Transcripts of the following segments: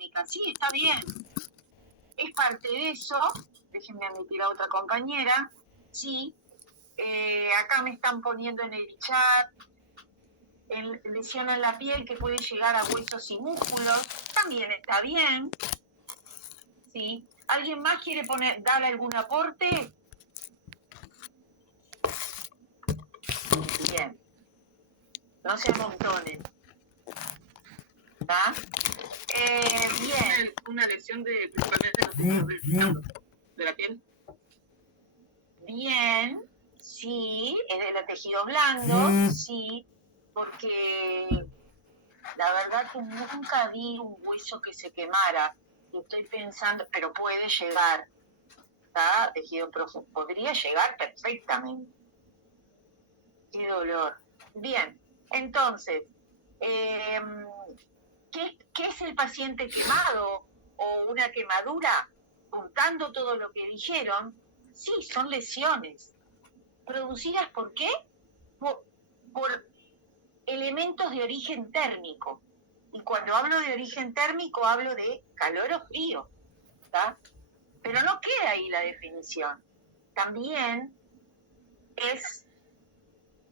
térmica. Sí, está bien. Es parte de eso. Déjenme admitir a otra compañera. Sí. Acá me están poniendo en el chat lesión en la piel que puede llegar a huesos y músculos. También está bien. ¿Sí? ¿Alguien más quiere dar algún aporte? Bien. No se amontonen. ¿Está? Bien. Una lesión principalmente de la piel. Bien. Sí, es de tejido blando. Sí, porque la verdad que nunca vi un hueso que se quemara. Y estoy pensando, pero puede llegar. ¿Está? Tejido profundo. Podría llegar perfectamente. Qué dolor. Bien, entonces, ¿qué es el paciente quemado o una quemadura? Contando todo lo que dijeron, sí, son lesiones. ¿Producidas por qué? Por elementos de origen térmico. Y cuando hablo de origen térmico, hablo de calor o frío. ¿Está? Pero no queda ahí la definición. También es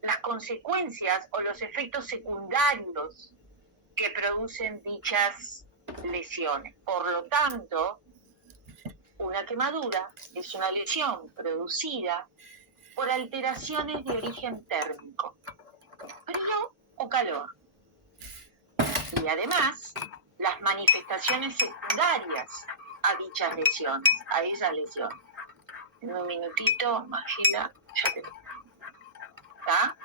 las consecuencias o los efectos secundarios que producen dichas lesiones. Por lo tanto, una quemadura es una lesión producida por alteraciones de origen térmico, frío o calor. Y además, las manifestaciones secundarias a dichas lesiones, a esas lesiones. En un minutito, Magila, ya te digo. ¿Está?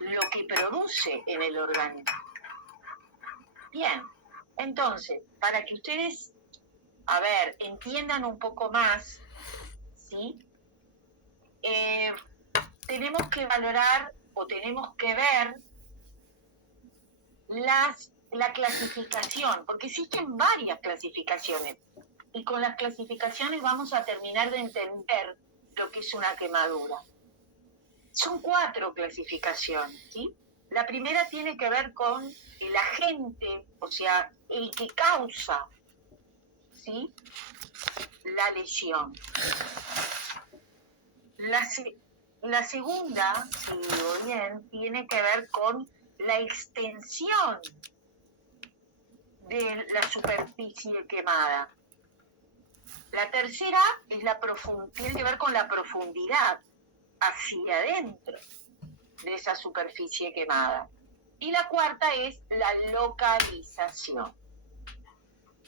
Lo que produce en el organismo. Bien, entonces, para que ustedes, entiendan un poco más, ¿sí? Tenemos que valorar o tenemos que ver la clasificación, porque existen varias clasificaciones, y con las clasificaciones vamos a terminar de entender lo que es una quemadura. Son 4 clasificaciones, ¿sí? La primera tiene que ver con el agente, o sea, el que causa, ¿sí?, la lesión. La segunda, si digo bien, tiene que ver con la extensión de la superficie quemada. La tercera es tiene que ver con la profundidad hacia adentro de esa superficie quemada. Y la cuarta es la localización.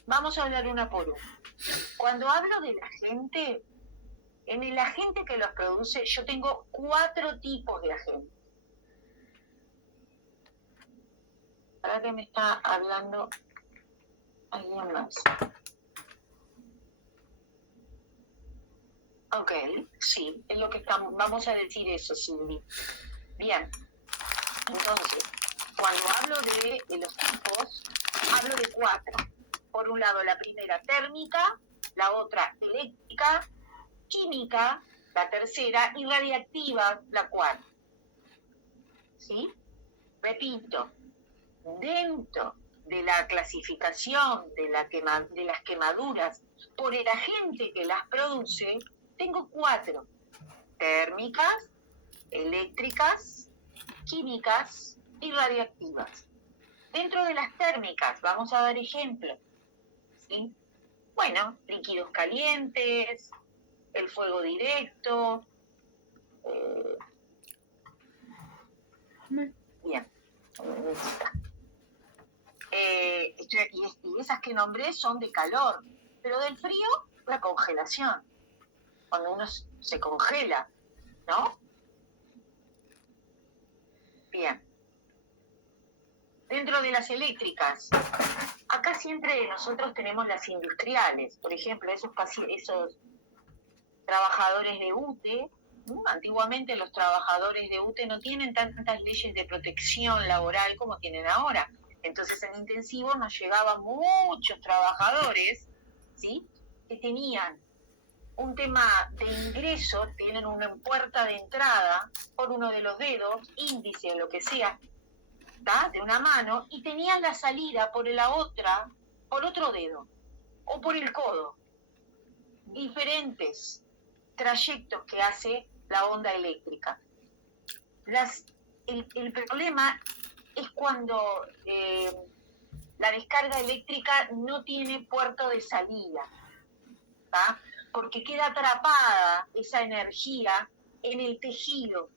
Vamos a hablar una por una. Cuando hablo del agente, en el agente que los produce, yo tengo 4 tipos de agentes. ¿Para qué me está hablando alguien más? Ok, sí, es lo que vamos a decir eso, Cindy. Bien, entonces, cuando hablo de los tipos, hablo de 4. Por un lado, la primera térmica, la otra eléctrica, química, la tercera, y radiactiva, la cuarta. ¿Sí? Repito, dentro de la clasificación de las quemaduras por el agente que las produce, tengo 4. Térmicas, eléctricas, químicas y radiactivas. Dentro de las térmicas, vamos a dar ejemplos. ¿Sí? Bueno, líquidos calientes, el fuego directo. Bien. Estoy aquí, y esas que nombré son de calor, pero del frío, la congelación. Cuando uno se congela, ¿no? Bien. Dentro de las eléctricas, acá siempre nosotros tenemos las industriales, por ejemplo, esos trabajadores de UTE. Antiguamente los trabajadores de UTE no tienen tantas leyes de protección laboral como tienen ahora. Entonces en intensivo nos llegaban muchos trabajadores, ¿sí?, que tenían un tema de ingreso, tienen una puerta de entrada por uno de los dedos, índice o lo que sea, ¿tá?, de una mano, y tenían la salida por la otra por otro dedo o por el codo. Diferentes trayectos que hace la onda eléctrica. El problema es cuando la descarga eléctrica no tiene puerto de salida, ¿tá? Porque queda atrapada esa energía en el tejido,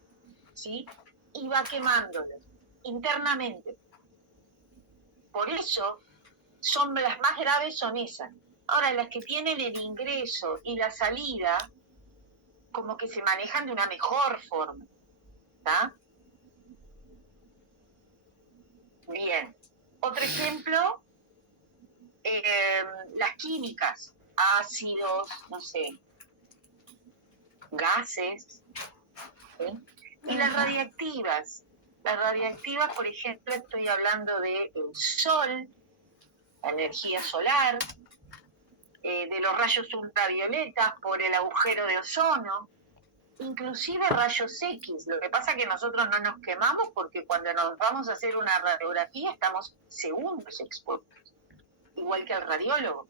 ¿sí? Y va quemándolo internamente. Por eso las más graves son esas. Ahora, las que tienen el ingreso y la salida, como que se manejan de una mejor forma, ¿tá? Bien. Otro ejemplo, las químicas, ácidos, no sé, gases, ¿sí? Y las radiactivas. Las radiactivas, por ejemplo, estoy hablando del sol, la energía solar, de los rayos ultravioletas por el agujero de ozono, inclusive rayos X. Lo que pasa es que nosotros no nos quemamos porque cuando nos vamos a hacer una radiografía estamos segundos expuestos, igual que el radiólogo.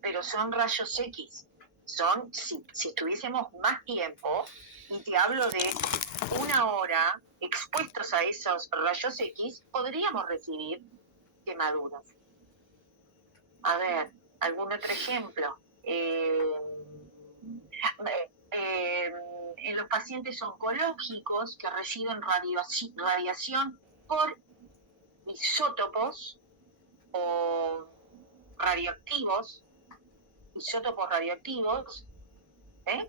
Pero son rayos X. Son, si estuviésemos más tiempo, y te hablo de 1 hora expuestos a esos rayos X, podríamos recibir quemaduras. A ver, ¿algún otro ejemplo? En los pacientes oncológicos que reciben radiación por isótopos o radioactivos,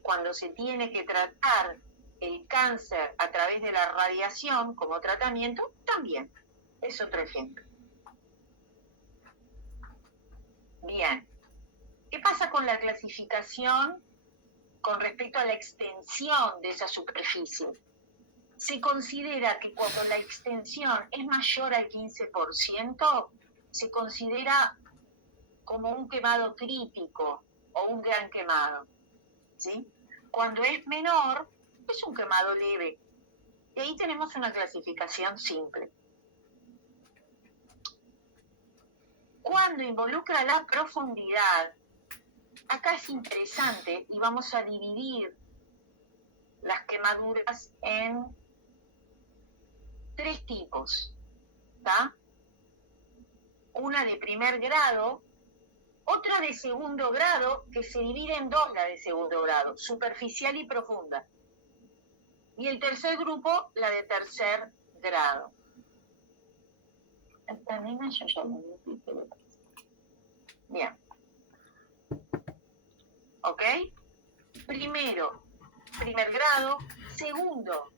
cuando se tiene que tratar el cáncer a través de la radiación como tratamiento, también es otro ejemplo. Bien, ¿qué pasa con la clasificación con respecto a la extensión de esa superficie? Se considera que cuando la extensión es mayor al 15%, se considera como un quemado crítico o un gran quemado, ¿sí? Cuando es menor, es un quemado leve. Y ahí tenemos una clasificación simple. Cuando involucra la profundidad, acá es interesante y vamos a dividir las quemaduras en 3 tipos, ¿tá? Una de primer grado, otra de segundo grado, que se divide en 2 la de segundo grado, superficial y profunda. Y el tercer grupo, la de tercer grado. Bien. ¿Ok? Primero, primer grado. Segundo,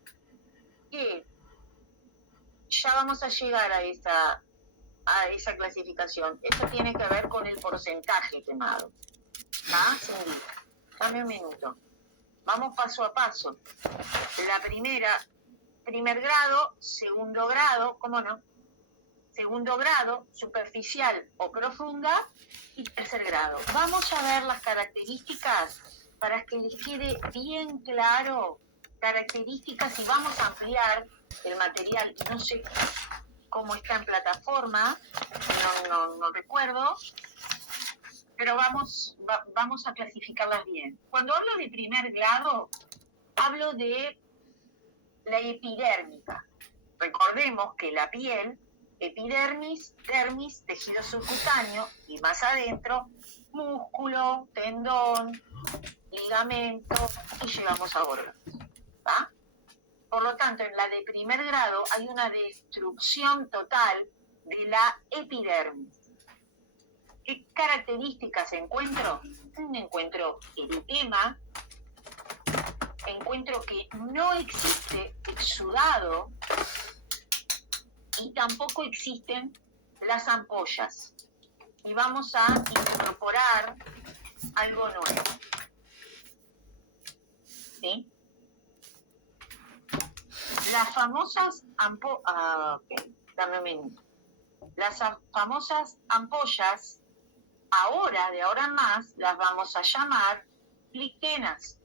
que ya vamos a llegar a esa clasificación. Eso tiene que ver con el porcentaje quemado. ¿Ah? Cindy, dame un minuto. Vamos paso a paso. La primera, primer grado, segundo grado, ¿cómo no? Segundo grado, superficial o profunda, y tercer grado. Vamos a ver las características para que les quede bien claro, características, y vamos a ampliar el material. No sé cómo está en plataforma, no recuerdo, pero vamos a clasificarlas bien. Cuando hablo de primer grado, hablo de la epidérmica. Recordemos que la piel, epidermis, dermis, tejido subcutáneo, y más adentro, músculo, tendón, ligamento, y llegamos a órganos, ¿va? Por lo tanto, en la de primer grado hay una destrucción total de la epidermis. ¿Qué características encuentro? Encuentro eritema, encuentro que no existe exudado y tampoco existen las ampollas. Y vamos a incorporar algo nuevo. ¿Sí? Las famosas dame un minuto. Las famosas ampollas, de ahora en más, las vamos a llamar plictenas.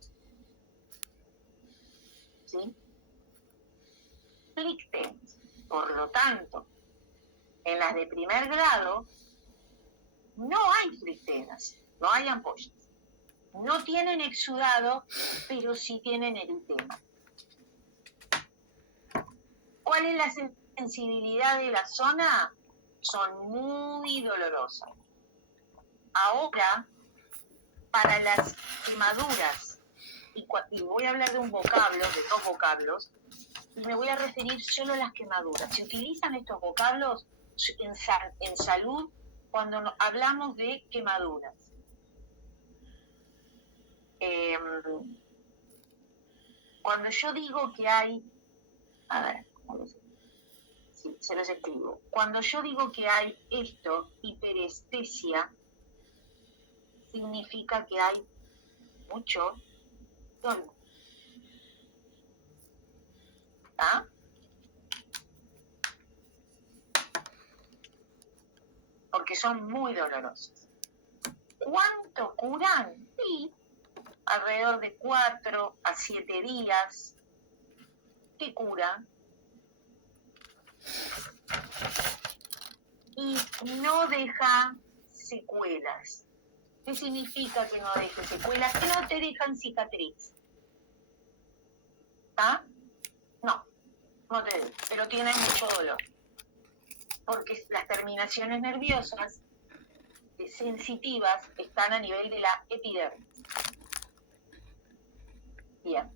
¿Sí? Plictenas. Por lo tanto, en las de primer grado flictenas, no hay ampollas. No tienen exudado, pero sí tienen eritema. ¿Cuál es la sensibilidad de la zona? Son muy dolorosas. Ahora, para las quemaduras, y voy a hablar de un vocablo, de dos vocablos, y me voy a referir solo a las quemaduras. Se utilizan estos vocablos en salud cuando hablamos de quemaduras. Cuando yo digo que hay, a ver, sí, se los escribo. Cuando yo digo que hay hiperestesia, significa que hay mucho dolor. ¿Ah? Porque son muy dolorosos. ¿Cuánto curan? Sí, alrededor de 4 a 7 días. ¿Qué curan? Y no deja secuelas. ¿Qué significa que no deje secuelas? Que no te dejan cicatriz. ¿Ah? No te dejan, pero tienen mucho dolor. Porque las terminaciones nerviosas sensitivas están a nivel de la epidermis. Bien.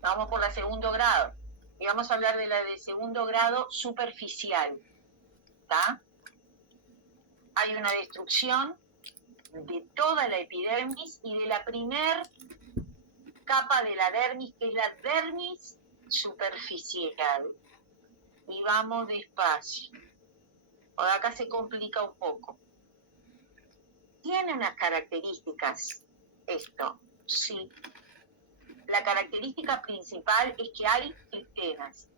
Vamos por la segundo grado. Y vamos a hablar de la de segundo grado superficial. ¿Está? Hay una destrucción de toda la epidermis y de la primer capa de la dermis, que es la dermis superficial. Y vamos despacio. Por acá se complica un poco. ¿Tiene unas características esto? Sí. La característica principal es que hay flictenas.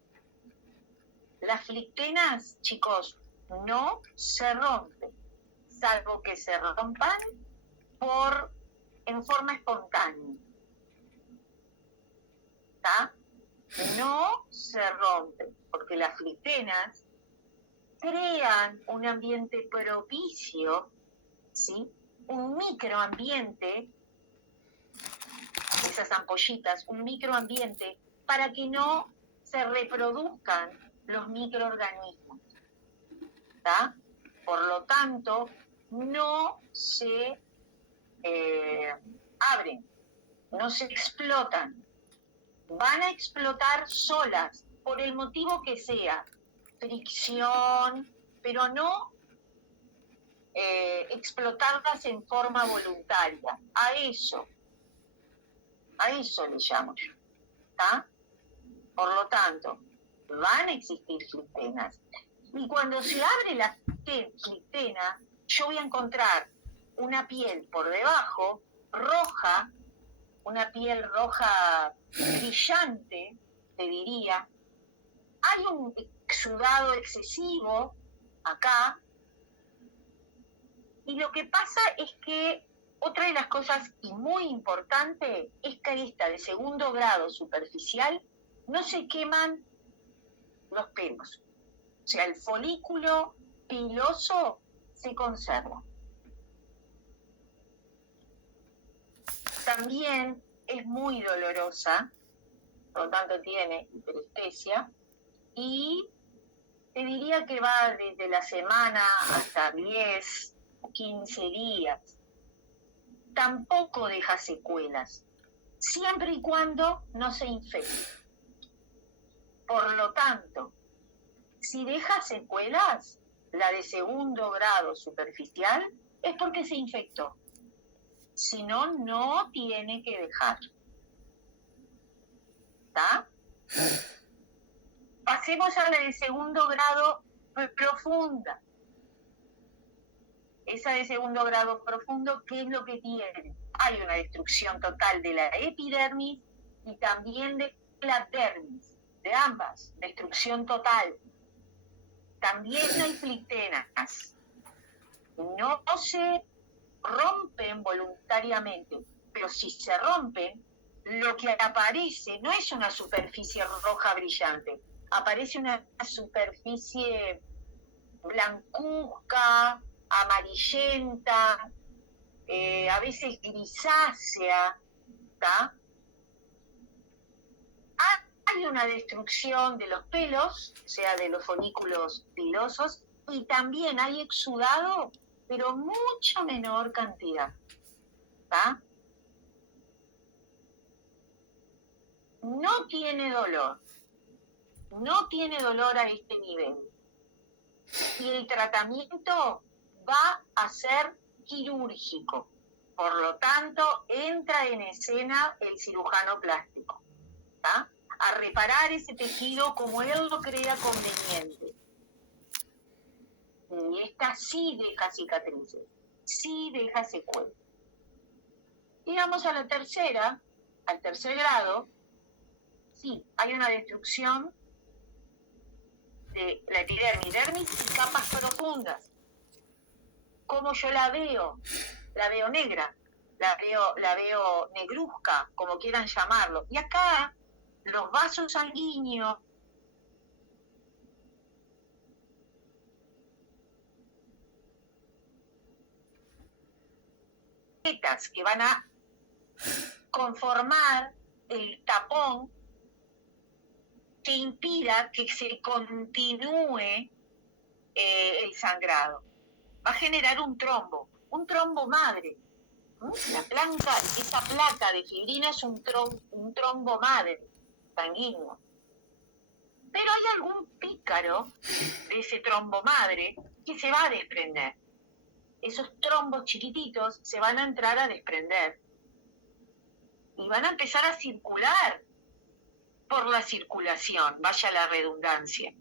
Las flictenas, chicos, no se rompen, salvo que se rompan en forma espontánea. ¿Está? No se rompen, porque las flictenas crean un ambiente propicio, ¿sí? Un microambiente, esas ampollitas, un microambiente para que no se reproduzcan los microorganismos. ¿Está? Por lo tanto, no se abren, no se explotan. Van a explotar solas, por el motivo que sea, fricción, pero no explotarlas en forma voluntaria. A eso le llamo yo. ¿Está? Por lo tanto, van a existir flictenas. Y cuando se abre la flictena, yo voy a encontrar una piel por debajo, roja, una piel roja brillante, te diría. Hay un exudado excesivo acá. Y lo que pasa es que otra de las cosas, y muy importante, es que esta de segundo grado superficial no se queman los pelos. O sea, el folículo piloso se conserva. También es muy dolorosa, por lo tanto tiene hiperestesia, y te diría que va desde la semana hasta 10 o 15 días. Tampoco deja secuelas, siempre y cuando no se infecte. Por lo tanto, si deja secuelas, la de segundo grado superficial, es porque se infectó. Si no, no tiene que dejar. ¿Está? Pasemos a la de segundo grado profunda. Esa de segundo grado profundo, ¿qué es lo que tiene? Hay una destrucción total de la epidermis y también de la dermis, de ambas, destrucción total. También hay flictenas. No se rompen voluntariamente, pero si se rompen, lo que aparece no es una superficie roja brillante, aparece una superficie blancuzca, amarillenta, a veces grisácea, ¿tá? Hay una destrucción de los pelos, o sea, de los folículos pilosos, y también hay exudado, pero mucha menor cantidad, ¿tá? No tiene dolor a este nivel. Y el tratamiento va a ser quirúrgico. Por lo tanto, entra en escena el cirujano plástico, ¿tá? A reparar ese tejido como él lo crea conveniente. Y esta sí deja cicatrices, sí deja secuelas. Y vamos a la tercera, al tercer grado. Sí, hay una destrucción de la epidermis, dermis y capas profundas. ¿Cómo yo la veo? La veo negra, la veo negruzca, como quieran llamarlo. Y acá los vasos sanguíneos que van a conformar el tapón que impida que se continúe el sangrado. Va a generar un trombo madre. Esa placa de fibrina es un trombo madre sanguíneo. Pero hay algún pícaro de ese trombo madre que se va a desprender. Esos trombos chiquititos se van a entrar a desprender y van a empezar a circular por la circulación, vaya la redundancia,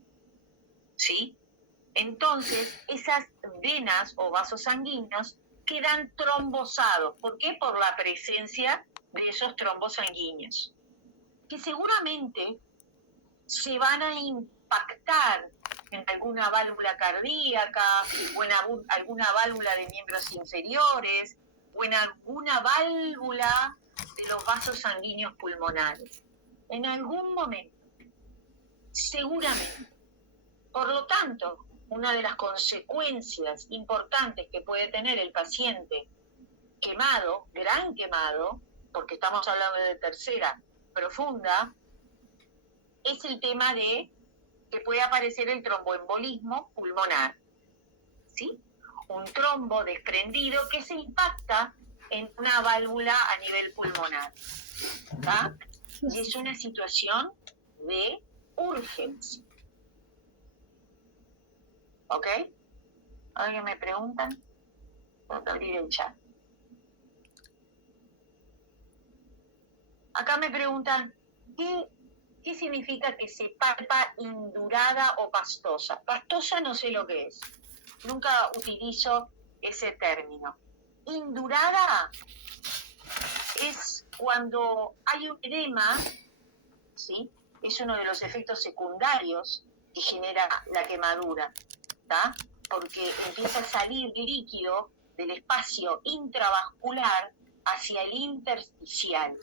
¿sí? Entonces, esas venas o vasos sanguíneos quedan trombosados. ¿Por qué? Por la presencia de esos trombos sanguíneos, que seguramente se van a impactar en alguna válvula cardíaca o en alguna válvula de miembros inferiores o en alguna válvula de los vasos sanguíneos pulmonares. En algún momento, seguramente. Por lo tanto, una de las consecuencias importantes que puede tener el paciente quemado, gran quemado, porque estamos hablando de tercera profunda, es el tema de que puede aparecer el tromboembolismo pulmonar, ¿sí? Un trombo desprendido que se impacta en una válvula a nivel pulmonar, ¿tá? Y es una situación de urgencia. ¿Ok? ¿Alguien me preguntan? Voy a abrir el chat. Acá me preguntan, ¿qué significa que se palpa indurada o pastosa? Pastosa no sé lo que es. Nunca utilizo ese término. Indurada es cuando hay un edema, ¿sí? Es uno de los efectos secundarios que genera la quemadura, ¿tá? Porque empieza a salir líquido del espacio intravascular hacia el intersticial.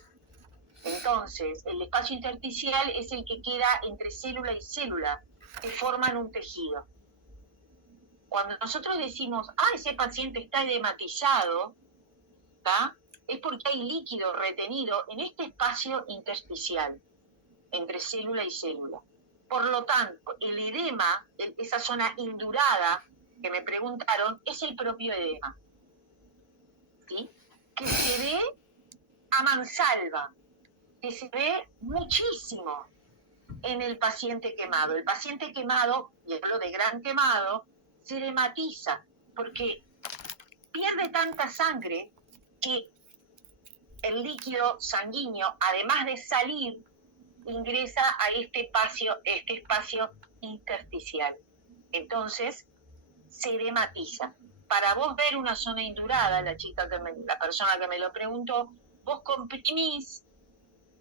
Entonces, el espacio intersticial es el que queda entre célula y célula, que forman un tejido. Cuando nosotros decimos, ese paciente está edematizado, ¿tá? Es porque hay líquido retenido en este espacio intersticial, entre célula y célula. Por lo tanto, el edema, esa zona indurada que me preguntaron, es el propio edema, ¿sí? Que se ve a mansalva, que se ve muchísimo en el paciente quemado. El paciente quemado, y hablo de gran quemado, se edematiza porque pierde tanta sangre que el líquido sanguíneo, además de salir, ingresa a este espacio intersticial. Entonces, se edematiza. Para vos ver una zona indurada, la persona que me lo preguntó, vos comprimís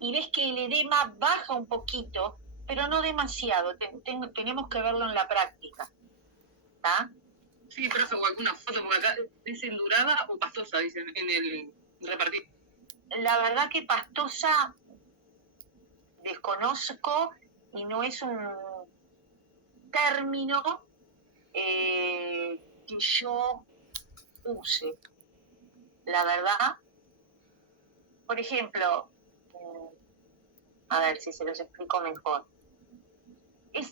y ves que el edema baja un poquito, pero no demasiado. Tenemos que verlo en la práctica. ¿Tá? Sí, profe, o alguna foto, porque acá es endurada o pastosa, dicen en el repartir. La verdad que pastosa desconozco y no es un término que yo use. La verdad, por ejemplo, a ver si se los explico mejor.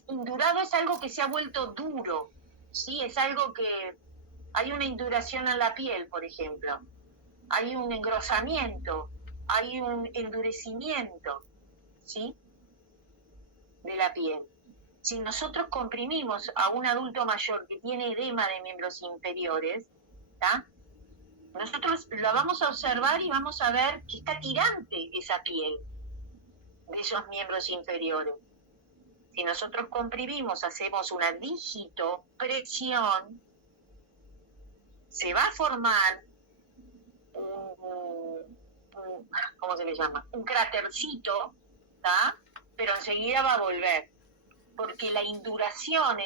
Indurado es algo que se ha vuelto duro, ¿sí? Es algo que hay una induración en la piel, por ejemplo. Hay un engrosamiento, hay un endurecimiento, ¿sí? De la piel. Si nosotros comprimimos a un adulto mayor que tiene edema de miembros inferiores, ¿tá? Nosotros la vamos a observar y vamos a ver que está tirante esa piel de esos miembros inferiores. Si nosotros comprimimos, hacemos una digitopresión, se va a formar ¿cómo se le llama? Un crátercito, ¿tá? Pero enseguida va a volver, porque la induración,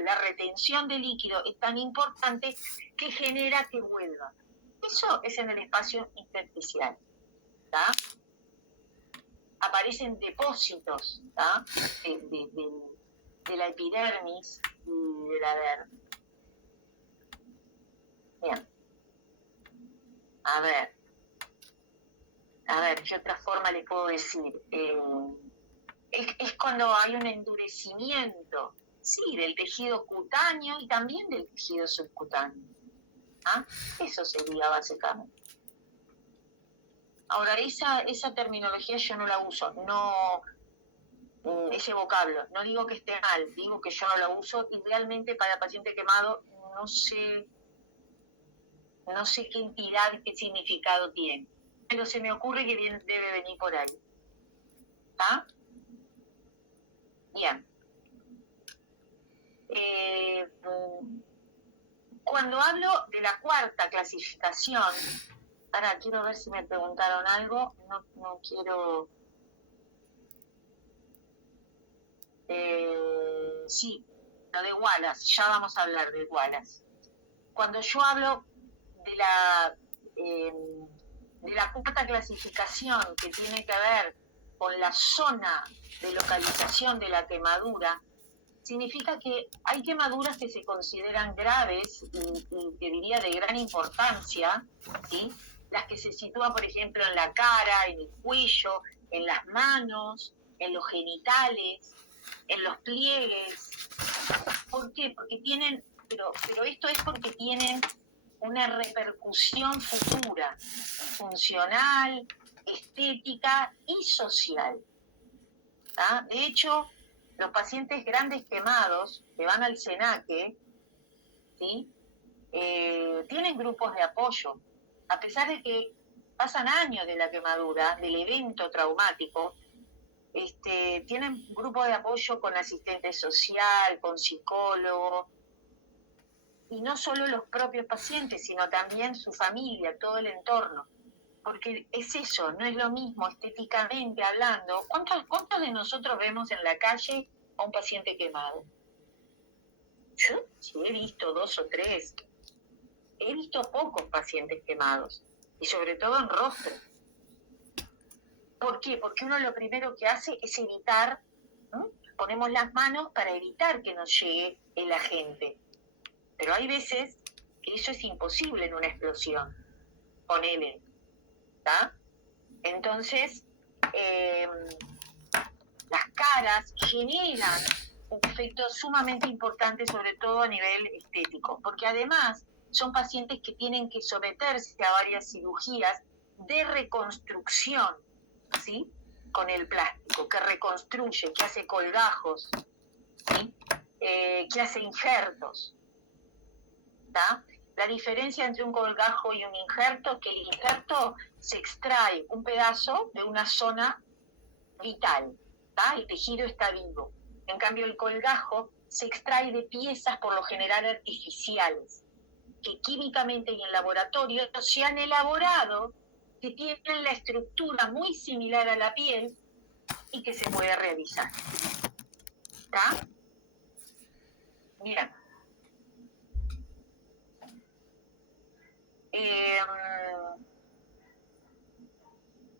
la retención de líquido es tan importante que genera que vuelva. Eso es en el espacio intersticial, ¿tá? Aparecen depósitos, ¿tá? de la epidermis y de la dermis. Bien. A ver, ¿qué otra forma le puedo decir? Es cuando hay un endurecimiento, sí, del tejido cutáneo y también del tejido subcutáneo. ¿Ah? Eso sería básicamente. Ahora, esa terminología yo no la uso, no, ese vocablo, no digo que esté mal, digo que yo no la uso y realmente para paciente quemado no sé qué entidad, qué significado tiene, pero se me ocurre que debe venir por ahí. ¿Ah? Bien. Cuando hablo de la cuarta clasificación, ahora quiero ver si me preguntaron algo, no quiero... sí, lo de Wallace, ya vamos a hablar de Wallace. Cuando yo hablo de la cuarta clasificación que tiene que ver con la zona de localización de la quemadura, significa que hay quemaduras que se consideran graves y que diría de gran importancia, ¿sí? Las que se sitúan, por ejemplo, en la cara, en el cuello, en las manos, en los genitales, en los pliegues. ¿Por qué? Porque tienen, pero esto es porque tienen una repercusión futura, funcional, estética y social. ¿Tá? De hecho, los pacientes grandes quemados que van al SENACE, ¿sí? Tienen grupos de apoyo. A pesar de que pasan años de la quemadura, del evento traumático, tienen grupos de apoyo con asistente social, con psicólogo, y no solo los propios pacientes, sino también su familia, todo el entorno. Porque es eso, no es lo mismo estéticamente hablando. ¿Cuántos de nosotros vemos en la calle a un paciente quemado? Yo sí he visto 2 o 3. He visto pocos pacientes quemados, y sobre todo en rostro. ¿Por qué? Porque uno lo primero que hace es evitar, ¿no? Ponemos las manos para evitar que nos llegue el agente. Pero hay veces que eso es imposible en una explosión. Ponele. ¿Tá? Entonces, las caras generan un efecto sumamente importante, sobre todo a nivel estético, porque además son pacientes que tienen que someterse a varias cirugías de reconstrucción, ¿sí? Con el plástico, que reconstruye, que hace colgajos, ¿sí? Que hace injertos, ¿tá? La diferencia entre un colgajo y un injerto, que el injerto se extrae un pedazo de una zona vital, ¿tá? El tejido está vivo. En cambio, el colgajo se extrae de piezas por lo general artificiales, que químicamente y en laboratorio se han elaborado, que tienen la estructura muy similar a la piel y que se puede realizar. ¿Está? Bien.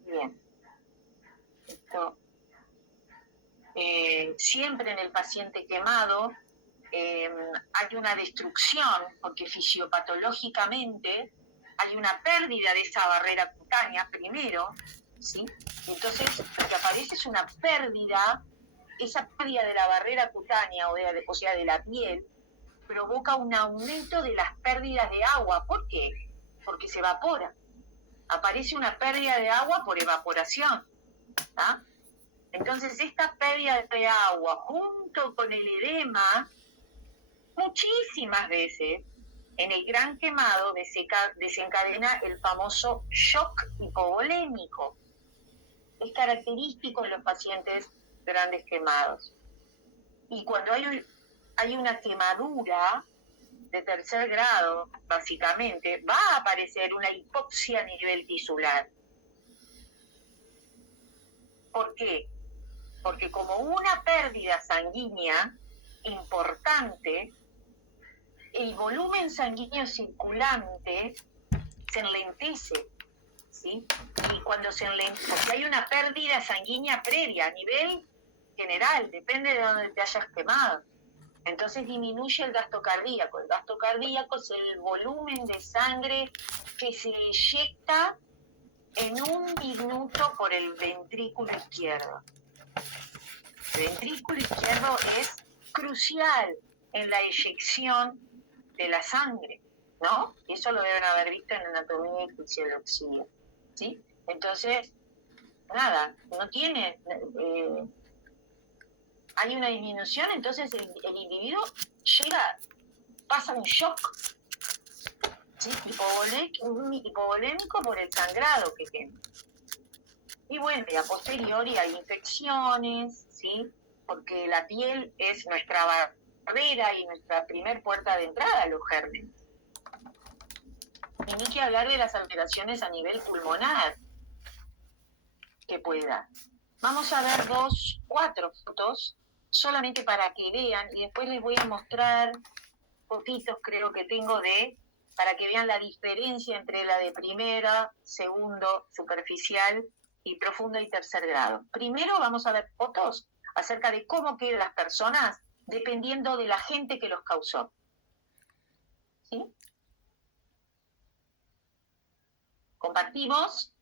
Bien. Esto, siempre en el paciente quemado hay una destrucción, porque fisiopatológicamente hay una pérdida de esa barrera cutánea primero, ¿sí? Entonces, lo que aparece es una pérdida, esa pérdida de la barrera cutánea, o sea, de la piel, provoca un aumento de las pérdidas de agua. ¿Por qué? Porque se evapora. Aparece una pérdida de agua por evaporación, ¿tá? Entonces, esta pérdida de agua, junto con el edema, muchísimas veces, en el gran quemado desencadena el famoso shock hipovolémico. Es característico en los pacientes grandes quemados. Y cuando hay una quemadura de tercer grado, básicamente, va a aparecer una hipoxia a nivel tisular. ¿Por qué? Porque como una pérdida sanguínea importante, el volumen sanguíneo circulante se enlentece, ¿sí? Y cuando se enlentece, porque hay una pérdida sanguínea previa a nivel general, depende de donde te hayas quemado. Entonces disminuye el gasto cardíaco. El gasto cardíaco es el volumen de sangre que se eyecta en un minuto por el ventrículo izquierdo. El ventrículo izquierdo es crucial en la eyección de la sangre, ¿no? Y eso lo deben haber visto en anatomía y fisiología, ¿sí? Entonces, nada, no tiene... hay una disminución, entonces el individuo pasa un shock, ¿sí? Hipovolémico por el sangrado que tiene. Y bueno, y a posteriori hay infecciones, ¿sí? Porque la piel es nuestra barrera y nuestra primer puerta de entrada a los gérmenes. Y ni que hablar de las alteraciones a nivel pulmonar que puede dar. Vamos a ver 4 fotos, solamente para que vean, y después les voy a mostrar fotitos, creo que tengo para que vean la diferencia entre la de primera, segundo, superficial y profundo y tercer grado. Primero vamos a ver fotos acerca de cómo quedan las personas dependiendo del agente que los causó. ¿Sí? Compartimos.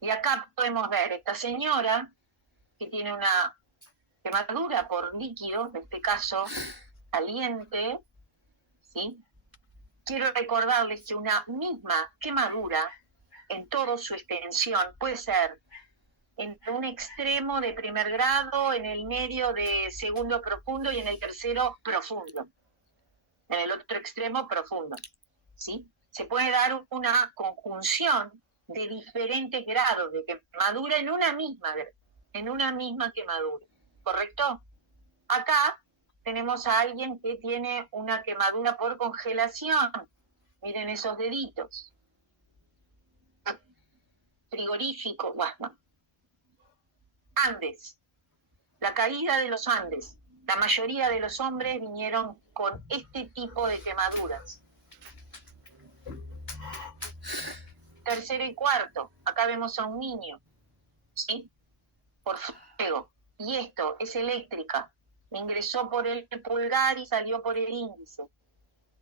Y acá podemos ver esta señora que tiene una quemadura por líquido, en este caso caliente, ¿sí? Quiero recordarles que una misma quemadura en toda su extensión puede ser en un extremo de primer grado, en el medio de segundo profundo y en el tercero profundo. En el otro extremo profundo, ¿sí? Se puede dar una conjunción de diferentes grados de quemadura en una misma quemadura, ¿correcto? Acá tenemos a alguien que tiene una quemadura por congelación. Miren esos deditos. Frigorífico, bueno. Andes. La caída de los Andes. La mayoría de los hombres vinieron con este tipo de quemaduras. Tercero y cuarto. Acá vemos a un niño, ¿sí? Por fuego. Y esto es eléctrica. Ingresó por el pulgar y salió por el índice.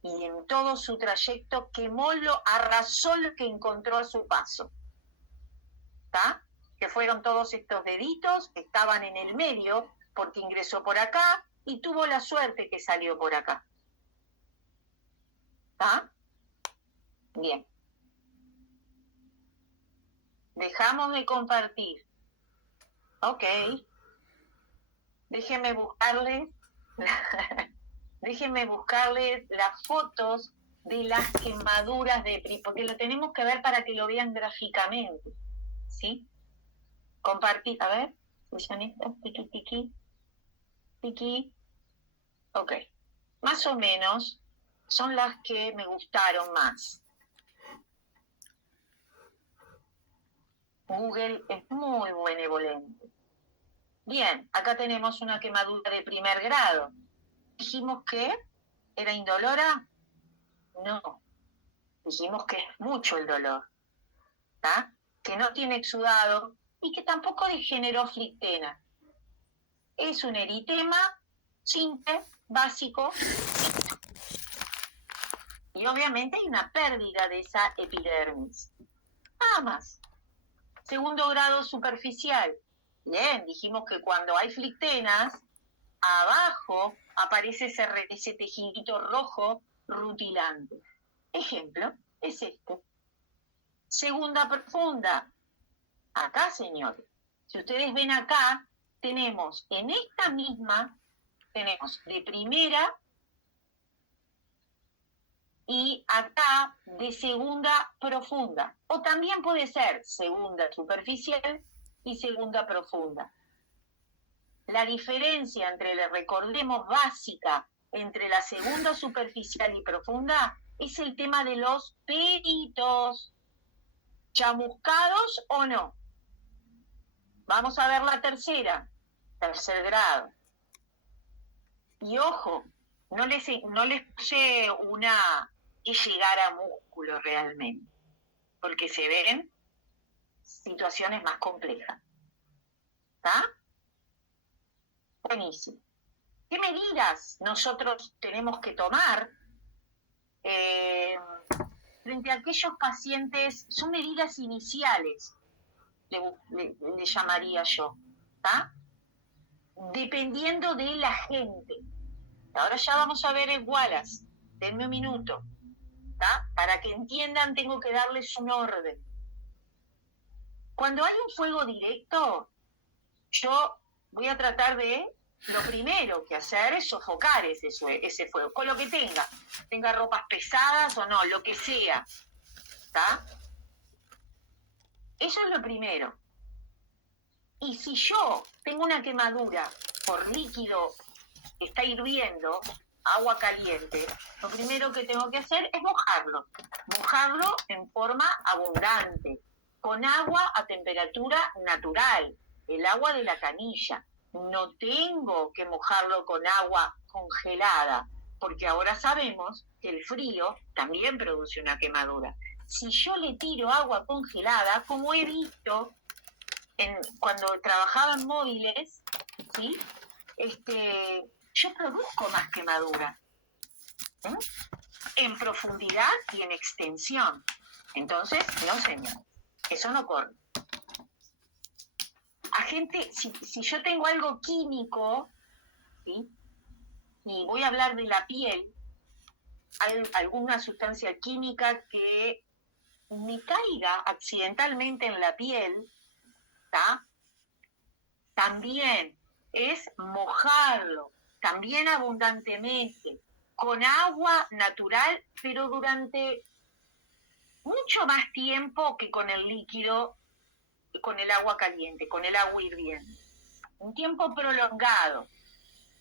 Y en todo su trayecto arrasó lo que encontró a su paso. ¿Está? Que fueron todos estos deditos que estaban en el medio, porque ingresó por acá y tuvo la suerte que salió por acá. ¿Está? Bien. Dejamos de compartir. Ok. Déjenme buscarles las fotos de las quemaduras porque lo tenemos que ver para que lo vean gráficamente, ¿sí? Compartir, a ver, ¿son estas? Tiki. Ok. Más o menos son las que me gustaron más. Google es muy benevolente. Bien, acá tenemos una quemadura de primer grado. ¿Dijimos que era indolora? No. Dijimos que es mucho el dolor, ¿tá? Que no tiene exudado y que tampoco degeneró flictena. Es un eritema simple, básico, y obviamente hay una pérdida de esa epidermis. Nada más. Segundo grado superficial. Bien, dijimos que cuando hay flictenas, abajo aparece ese tejidito rojo rutilante. Ejemplo, es este. Segunda profunda. Acá, señores. Si ustedes ven acá, tenemos en esta misma, tenemos de primera y acá de segunda profunda. O también puede ser segunda superficial y segunda profunda. La diferencia entre, recordemos, básica entre la segunda superficial y profunda es el tema de los peritos. ¿Chamuscados o no? Vamos a ver la tercera, tercer grado. Y ojo, no les puse una que llegara a músculo realmente, porque se ven situaciones más complejas. ¿Está? Buenísimo. ¿Qué medidas nosotros tenemos que tomar frente a aquellos pacientes? Son medidas iniciales, le llamaría yo, ¿está? Dependiendo de la gente. Ahora ya vamos a ver el Wallace. Denme un minuto. ¿Está? Para que entiendan, tengo que darles un orden. Cuando hay un fuego directo, yo voy a tratar de, lo primero que hacer es sofocar ese fuego, con lo que tenga ropas pesadas o no, lo que sea. ¿Está? Eso es lo primero. Y si yo tengo una quemadura por líquido que está hirviendo, agua caliente, lo primero que tengo que hacer es mojarlo en forma abundante, con agua a temperatura natural, el agua de la canilla. No tengo que mojarlo con agua congelada, porque ahora sabemos que el frío también produce una quemadura. Si yo le tiro agua congelada, como he visto cuando trabajaba en móviles, ¿sí? Yo produzco más quemadura, ¿eh? En profundidad y en extensión. Entonces, no, señor, eso no corre. Si yo tengo algo químico, ¿sí? Y voy a hablar de la piel, hay alguna sustancia química que me caiga accidentalmente en la piel, ¿tá? También es mojarlo, también abundantemente, con agua natural, pero durante mucho más tiempo que con el líquido, con el agua caliente, con el agua hirviendo. Un tiempo prolongado.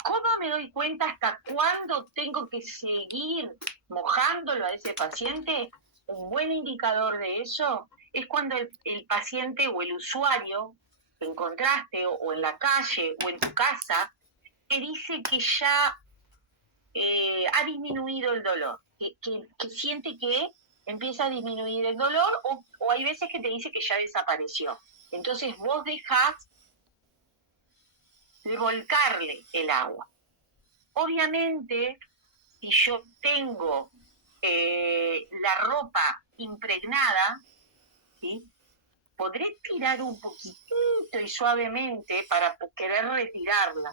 ¿Cómo me doy cuenta hasta cuándo tengo que seguir mojándolo a ese paciente? Un buen indicador de eso es cuando el paciente o el usuario que encontraste o en la calle o en tu casa te dice que ya ha disminuido el dolor, que siente que empieza a disminuir el dolor o hay veces que te dice que ya desapareció. Entonces vos dejás de volcarle el agua. Obviamente, si yo tengo la ropa impregnada, ¿sí? Podré tirar un poquitito y suavemente para querer retirarla,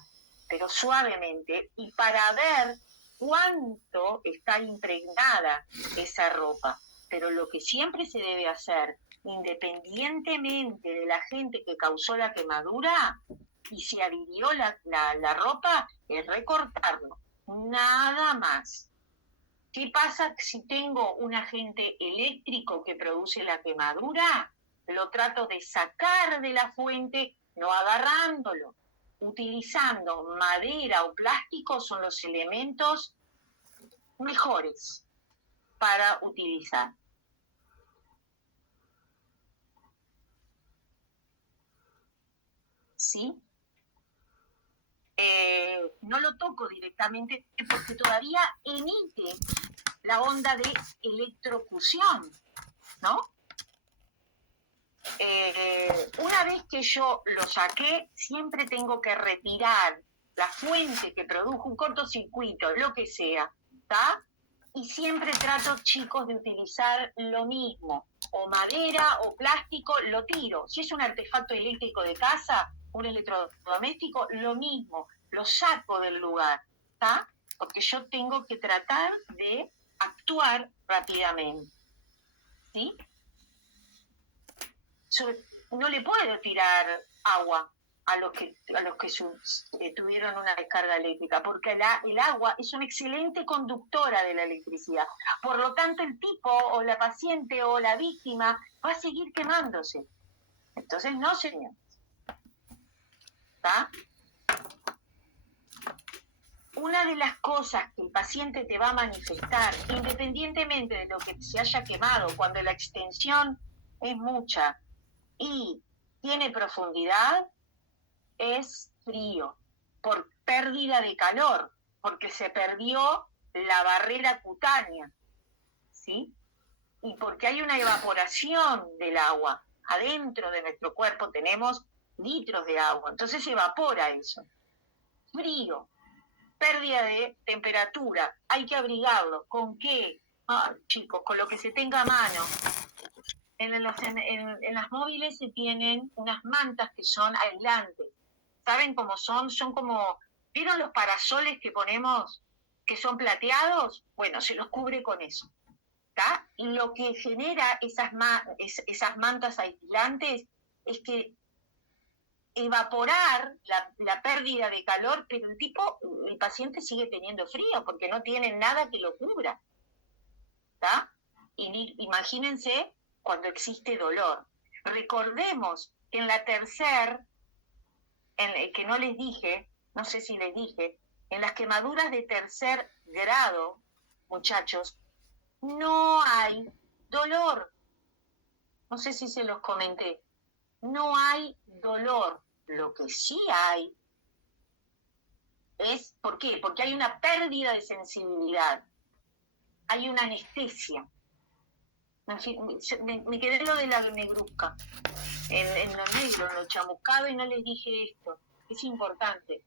pero suavemente y para ver cuánto está impregnada esa ropa. Pero lo que siempre se debe hacer, independientemente de la gente que causó la quemadura y se adhirió la ropa, es recortarlo. Nada más. ¿Qué pasa si tengo un agente eléctrico que produce la quemadura? Lo trato de sacar de la fuente, no agarrándolo. Utilizando madera o plástico son los elementos mejores para utilizar. ¿Sí? No lo toco directamente porque todavía emite la onda de electrocución, ¿no? Una vez que yo lo saqué, siempre tengo que retirar la fuente que produjo un cortocircuito, lo que sea, ¿está? Y siempre trato, chicos, de utilizar lo mismo, o madera o plástico, lo tiro. Si es un artefacto eléctrico de casa, un electrodoméstico, lo mismo, lo saco del lugar, ¿está? Porque yo tengo que tratar de actuar rápidamente, ¿sí? No le puedo tirar agua a los que tuvieron una descarga eléctrica, porque el agua es una excelente conductora de la electricidad. Por lo tanto, el tipo o la paciente o la víctima va a seguir quemándose. Entonces, no, señor. ¿Está? Una de las cosas que el paciente te va a manifestar, independientemente de lo que se haya quemado, cuando la extensión es mucha y tiene profundidad, es frío, por pérdida de calor, porque se perdió la barrera cutánea, ¿sí? Y porque hay una evaporación del agua. Adentro de nuestro cuerpo tenemos litros de agua, entonces se evapora eso. Frío, pérdida de temperatura, hay que abrigarlo. ¿Con qué? Chicos, con lo que se tenga a mano. En las móviles se tienen unas mantas que son aislantes. ¿Saben cómo son? Son como, ¿vieron los parasoles que ponemos que son plateados? Bueno, se los cubre con eso, ¿está? Y lo que genera esas mantas aislantes es que evaporar la pérdida de calor, pero el paciente sigue teniendo frío porque no tiene nada que lo cubra, ¿está? Y imagínense cuando existe dolor. Recordemos que en la que no les dije, no sé si les dije, en las quemaduras de tercer grado, muchachos, no hay dolor. No sé si se los comenté. No hay dolor. Lo que sí hay es, ¿por qué? Porque hay una pérdida de sensibilidad. Hay una anestesia. Me quedé lo de la negruzca, en lo negro, en lo chamuscado, y no les dije esto. Es importante.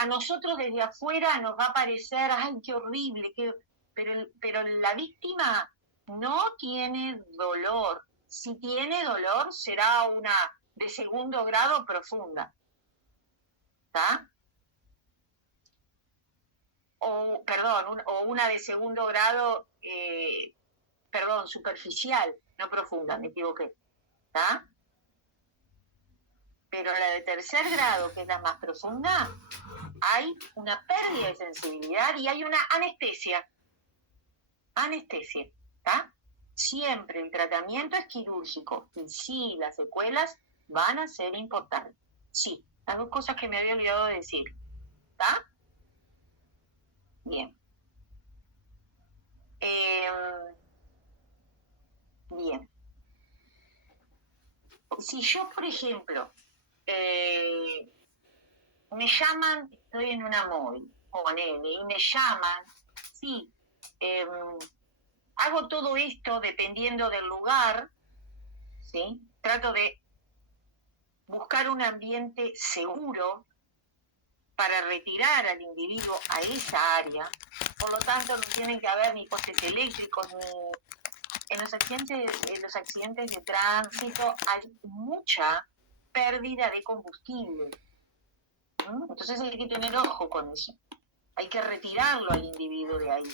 A nosotros desde afuera nos va a parecer, ¡ay, qué horrible! Pero la víctima no tiene dolor. Si tiene dolor, será una de segundo grado profunda. ¿Está? O una de segundo grado, superficial, no profunda, me equivoqué. ¿Está? Pero la de tercer grado, que es la más profunda, hay una pérdida de sensibilidad y hay una anestesia. Anestesia, ¿está? Siempre el tratamiento es quirúrgico y sí, las secuelas van a ser importantes. Sí, las dos cosas que me había olvidado de decir. ¿Está? Bien. Bien. Si yo, por ejemplo, me llaman, estoy en una móvil, ponele, y me llaman, sí, hago todo esto dependiendo del lugar, ¿sí? Trato de buscar un ambiente seguro para retirar al individuo a esa área. Por lo tanto, no tienen que haber ni postes eléctricos, ni... En los accidentes de tránsito hay mucha pérdida de combustible. Entonces hay que tener ojo con eso. Hay que retirarlo al individuo de ahí.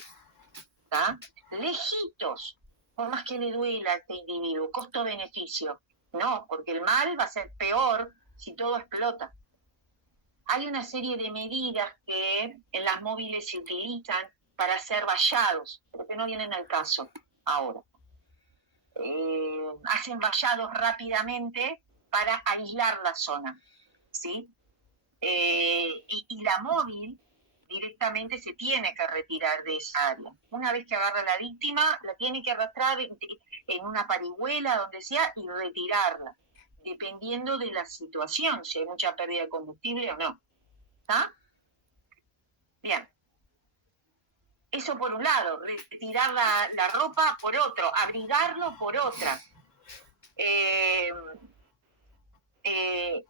¿Está? Lejitos, por más que le duela a este individuo, costo-beneficio. No, porque el mal va a ser peor si todo explota. Hay una serie de medidas que en las móviles se utilizan para hacer vallados, pero que no vienen al caso ahora. Hacen vallados rápidamente para aislar la zona, ¿sí? Y la móvil directamente se tiene que retirar de esa área. Una vez que agarra a la víctima, la tiene que arrastrar en una parihuela, donde sea, y retirarla, dependiendo de la situación, si hay mucha pérdida de combustible o no. ¿Está? Bien. Eso por un lado, retirar la ropa por otro, abrigarlo por otra. Eh,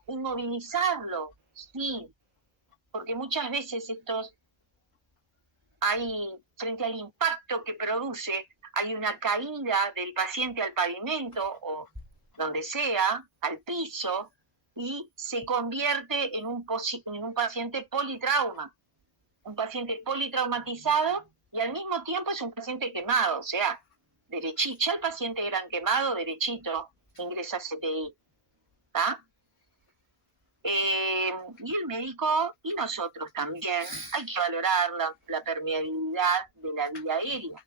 inmovilizarlo, sí, porque muchas veces frente al impacto que produce, hay una caída del paciente al pavimento o donde sea, al piso, y se convierte en un paciente politrauma, un paciente politraumatizado, y al mismo tiempo es un paciente quemado, o sea, derechito, ya el paciente gran quemado, derechito, ingresa a CTI, ¿está? Y el médico y nosotros también hay que valorar la permeabilidad de la vía aérea.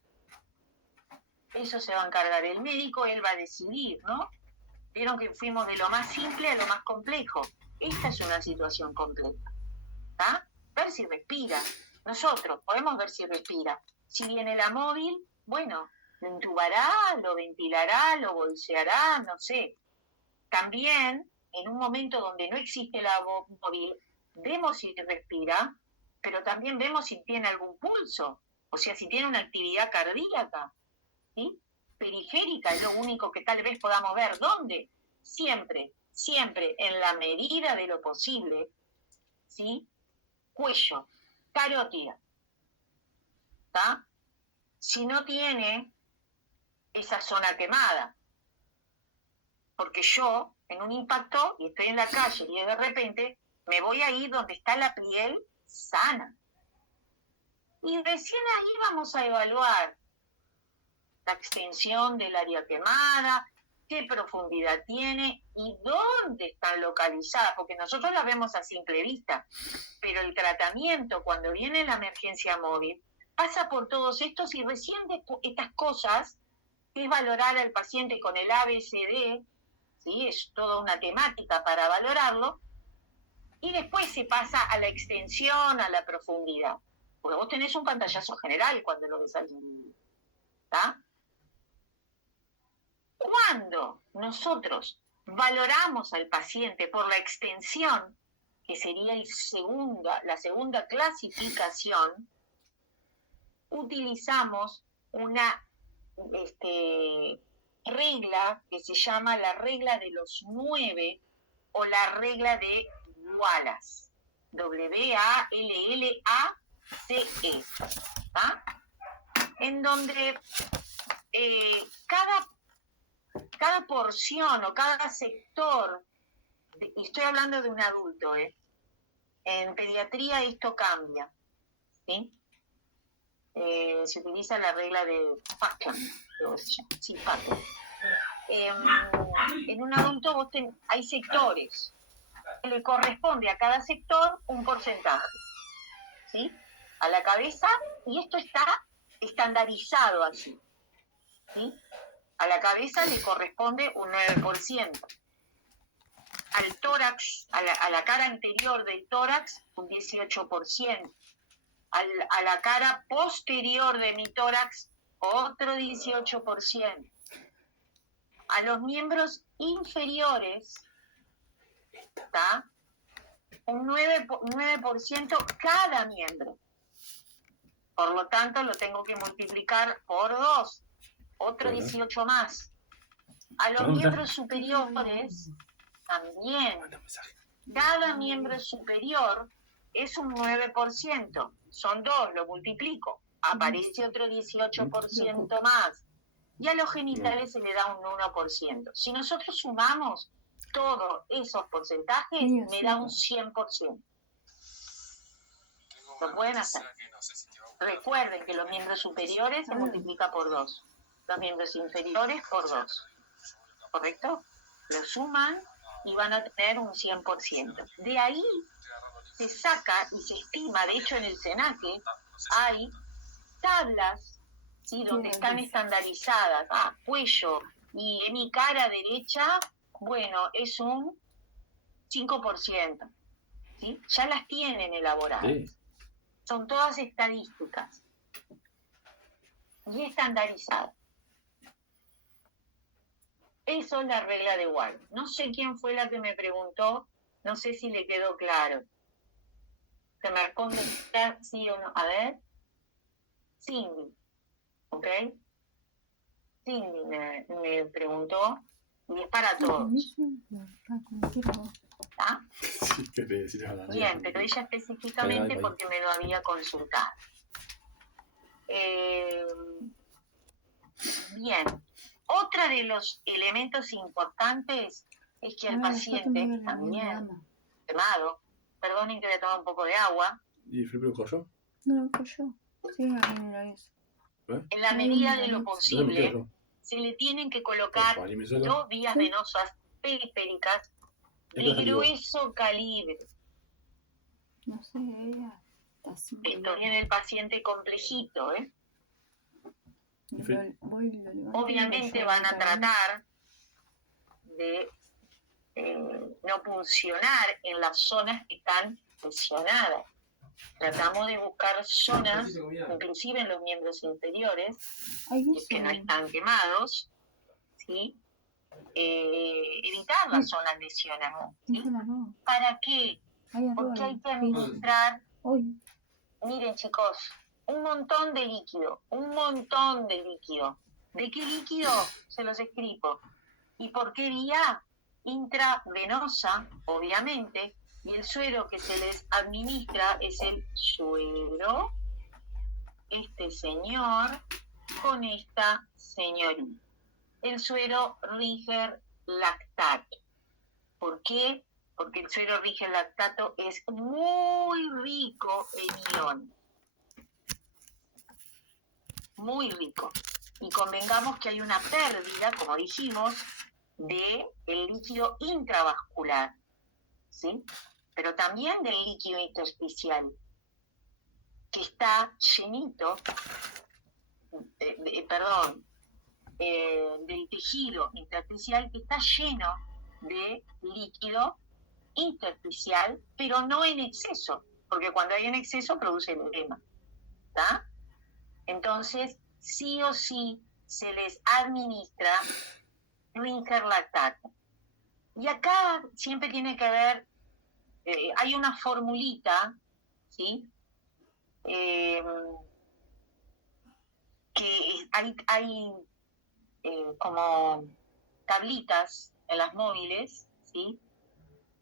Eso se va a encargar el médico, él va a decidir, ¿no? Vieron que fuimos de lo más simple a lo más complejo. Esta es una situación compleja, ¿está? Ver si respira. Nosotros podemos ver si respira. Si viene la móvil, bueno, lo intubará, lo ventilará, lo bolseará, no sé. También, en un momento donde no existe la móvil, vemos si respira, pero también vemos si tiene algún pulso, o sea, si tiene una actividad cardíaca, ¿sí? Periférica es lo único que tal vez podamos ver. ¿Dónde? Siempre, siempre, en la medida de lo posible, ¿sí? Cuello, carótida, ¿está? Si no tiene esa zona quemada, porque yo, en un impacto, y estoy en la calle, y de repente me voy a ir donde está la piel sana. Y recién ahí vamos a evaluar la extensión del área quemada, qué profundidad tiene y dónde están localizadas, porque nosotros las vemos a simple vista, pero el tratamiento, cuando viene la emergencia móvil, pasa por todos estos y recién estas cosas, que es valorar al paciente con el ABCD, ¿sí? Es toda una temática para valorarlo, y después se pasa a la extensión, a la profundidad. Porque vos tenés un pantallazo general cuando lo ves al individuo, ¿está? Cuando nosotros valoramos al paciente por la extensión, que sería la segunda clasificación, utilizamos una regla que se llama la regla de los 9 o la regla de Wallace, W-A-L-L-A-C-E, ¿tá? En donde cada porción o cada sector, y estoy hablando de un adulto, en pediatría esto cambia, ¿sí? Se utiliza la regla de Paxton, sí, Paxton. En un adulto hay sectores, le corresponde a cada sector un porcentaje, ¿sí? A la cabeza, y esto está estandarizado así, ¿sí? A la cabeza le corresponde un 9%. Al tórax, a la cara anterior del tórax, un 18%. A la cara posterior de mi tórax, otro 18%. A los miembros inferiores, ¿está? Un 9% cada miembro. Por lo tanto, lo tengo que multiplicar por 2. Otro 18 más. A los miembros superiores, también. Cada miembro superior es un 9%. Son 2, lo multiplico. Aparece otro 18% más. Y a los genitales se le da un 1%. Si nosotros sumamos todos esos porcentajes, me da un 100%. Lo pueden hacer. Recuerden que los miembros superiores se multiplica por 2. Los miembros inferiores por 2. ¿Correcto? Lo suman y van a tener un 100%. De ahí se saca y se estima, de hecho en el SENACE hay tablas, ¿sí? Donde están estandarizadas, cuello, y en mi cara derecha, bueno, es un 5%, ¿sí? Ya las tienen elaboradas. Sí. Son todas estadísticas y estandarizadas. Eso es la regla de Wallace. No sé quién fue la que me preguntó, no sé si le quedó claro. ¿Se me responde sí o no? A ver. Cindy, ¿ok? Cindy me preguntó, y es para todos. ¿Está? Sí, que le decís a la Bien, pero ella específicamente porque me lo había consultado. Bien, otra de los elementos importantes es que el paciente también quemado, perdonen que le tome un poco de agua. ¿Y Felipe lo cogió? No, yo. Sí, eso. En la medida de lo posible, se le tienen que colocar 2 vías venosas periféricas de grueso calibre. No sé, ella está así. Esto viene el paciente complejito, ¿eh? Obviamente van a tratar de no puncionar en las zonas que están lesionadas. Tratamos de buscar zonas, inclusive en los miembros inferiores, que no están quemados, ¿sí? Evitar las zonas lesionadas, ¿sí? ¿Para qué? Porque hay que administrar, miren chicos, un montón de líquido. ¿De qué líquido? Se los escribo. ¿Y por qué vía? Intravenosa, obviamente, y el suero que se les administra es el suero, este señor con esta señorita. El suero Ringer lactato. ¿Por qué? Porque el suero Ringer lactato es muy rico en iones. Muy rico. Y convengamos que hay una pérdida, como dijimos, del líquido intravascular, ¿sí? Pero también del líquido intersticial, que está llenito, del tejido intersticial, que está lleno de líquido intersticial, pero no en exceso, porque cuando hay en exceso produce el edema, ¿está? Entonces, sí o sí se les administra Ringer lactato. Y acá siempre tiene que haber, hay una formulita, ¿sí? Que hay como tablitas en las móviles, ¿sí?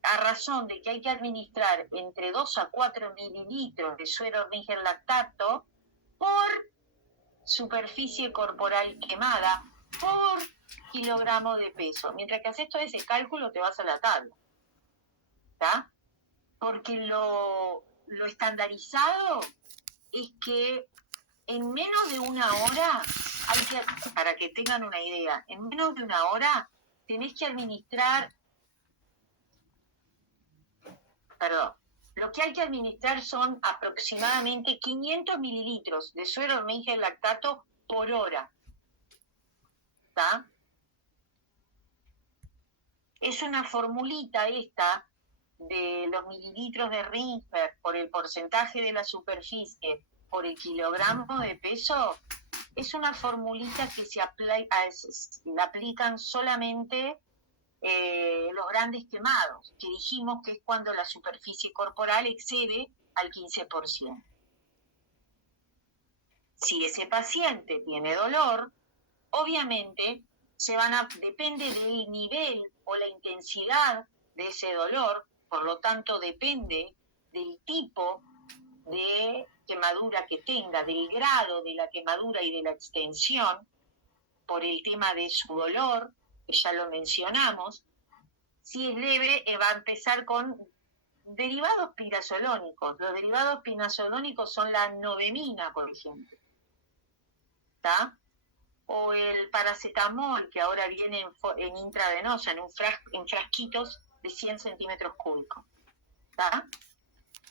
A razón de que hay que administrar entre 2 a 4 mililitros de suero Ringer lactato por superficie corporal quemada por kilogramo de peso. Mientras que haces todo ese cálculo te vas a la tabla, ¿está? Porque lo estandarizado es que en menos de una hora, para que tengan una idea, en menos de una hora tenés que administrar, lo que hay que administrar son aproximadamente 500 mililitros de suero Ringer lactato por hora, ¿está? Es una formulita esta de los mililitros de Ringer por el porcentaje de la superficie por el kilogramo de peso. Es una formulita que la aplican solamente los grandes quemados, que dijimos que es cuando la superficie corporal excede al 15%. Si ese paciente tiene dolor, obviamente depende del nivel o la intensidad de ese dolor, por lo tanto depende del tipo de quemadura que tenga, del grado de la quemadura y de la extensión, por el tema de su dolor, que ya lo mencionamos. Si es leve, va a empezar con derivados pirazolónicos. Los derivados pirazolónicos son la novemina, por ejemplo, ¿está? O el paracetamol, que ahora viene en intravenosa, en frasquitos de 100 centímetros cúbicos, ¿está?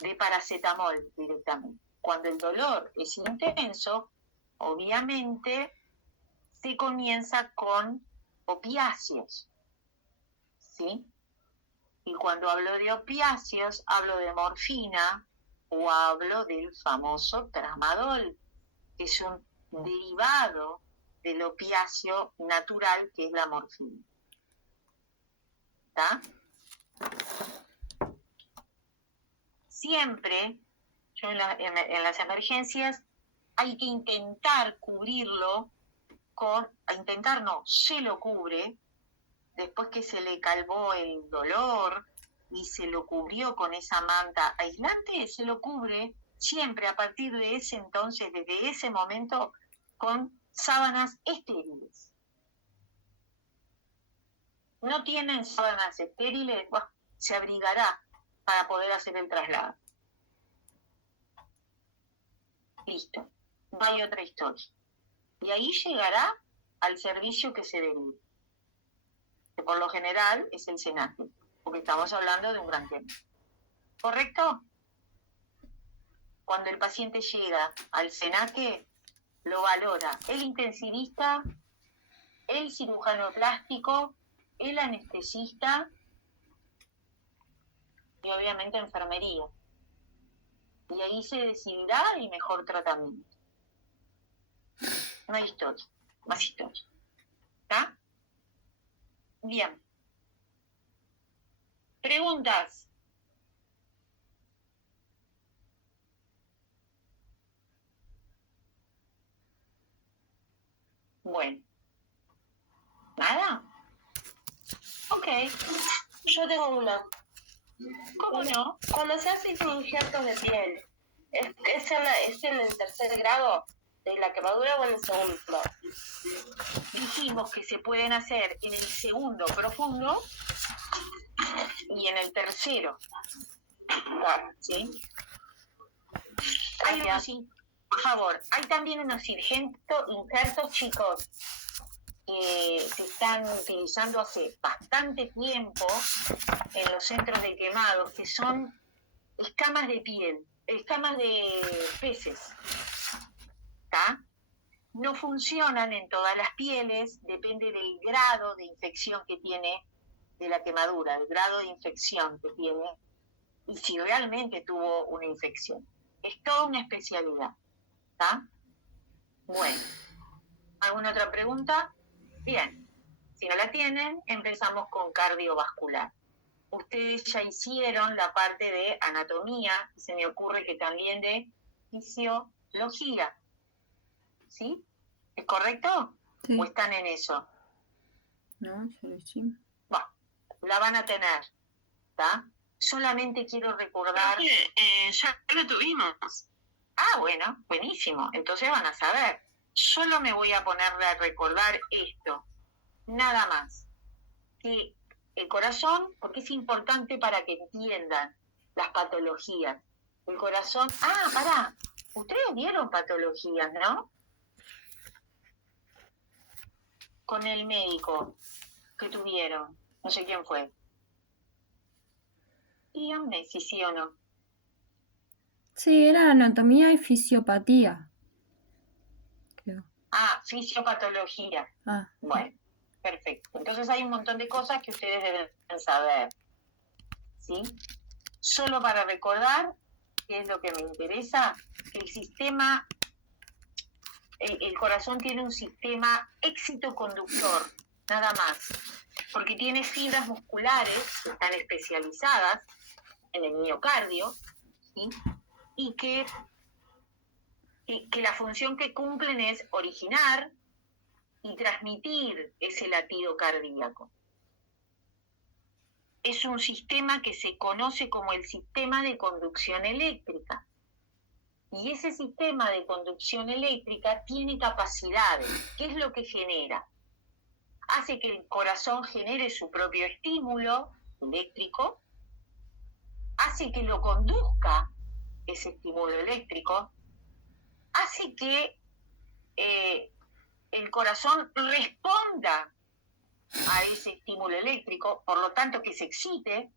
De paracetamol directamente. Cuando el dolor es intenso, obviamente se comienza con opiáceos, ¿sí? Y cuando hablo de opiáceos, hablo de morfina o hablo del famoso tramadol, que es un derivado del opiáceo natural, que es la morfina. ¿Está? Siempre, yo en las emergencias, hay que intentar cubrirlo se lo cubre después que se le calmó el dolor y se lo cubrió con esa manta aislante, se lo cubre siempre a partir de ese entonces, desde ese momento, con sábanas estériles. No tienen sábanas estériles, se abrigará para poder hacer el traslado. Listo, no hay otra historia. Y ahí llegará al servicio que se derive, que por lo general es el SENACE, porque estamos hablando de un gran tema. ¿Correcto? Cuando el paciente llega al SENACE, lo valora el intensivista, el cirujano plástico, el anestesista y obviamente enfermería. Y ahí se decidirá el mejor tratamiento. No hay historia, más historia. ¿Está? Bien. ¿Preguntas? Bueno. ¿Nada? Ok. Yo tengo una. ¿Cómo no? Cuando se hacen injertos de piel, ¿es en el tercer grado de la quemadura o en el segundo? Dijimos que se pueden hacer en el segundo profundo y en el tercero. ¿Sí? Hay unos, por favor, hay también unos injertos, chicos, que se están utilizando hace bastante tiempo en los centros de quemados, que son escamas de piel, escamas de peces. ¿Está? No funcionan en todas las pieles, depende del grado de infección que tiene de la quemadura, el grado de infección que tiene y si realmente tuvo una infección. Es toda una especialidad. ¿Está? Bueno, ¿alguna otra pregunta? Bien, si no la tienen, empezamos con cardiovascular. Ustedes ya hicieron la parte de anatomía, y se me ocurre que también de fisiología. ¿Sí? ¿Es correcto? Sí. ¿O están en eso? No, ya lo hicimos. Bueno, la van a tener. ¿Está? Solamente quiero recordar... Ya lo tuvimos. Ah, bueno, buenísimo. Entonces van a saber. Solo me voy a poner a recordar esto. Nada más. Que el corazón, porque es importante para que entiendan las patologías. El corazón... Ah, pará. Ustedes vieron patologías, ¿no? Con el médico que tuvieron. No sé quién fue. Díganme si sí o no. Sí, era anatomía y fisiopatía. Creo. Ah, fisiopatología. Ah, Bueno, perfecto. Entonces hay un montón de cosas que ustedes deben saber. ¿Sí? Solo para recordar, que es lo que me interesa, que el sistema, el corazón tiene un sistema excitoconductor, nada más. Porque tiene fibras musculares que están especializadas en el miocardio, ¿sí? Y que la función que cumplen es originar y transmitir ese latido cardíaco. Es un sistema que se conoce como el sistema de conducción eléctrica. Y ese sistema de conducción eléctrica tiene capacidades. ¿Qué es lo que genera? Hace que el corazón genere su propio estímulo eléctrico, hace que lo conduzca ese estímulo eléctrico, hace que el corazón responda a ese estímulo eléctrico, por lo tanto que se excite,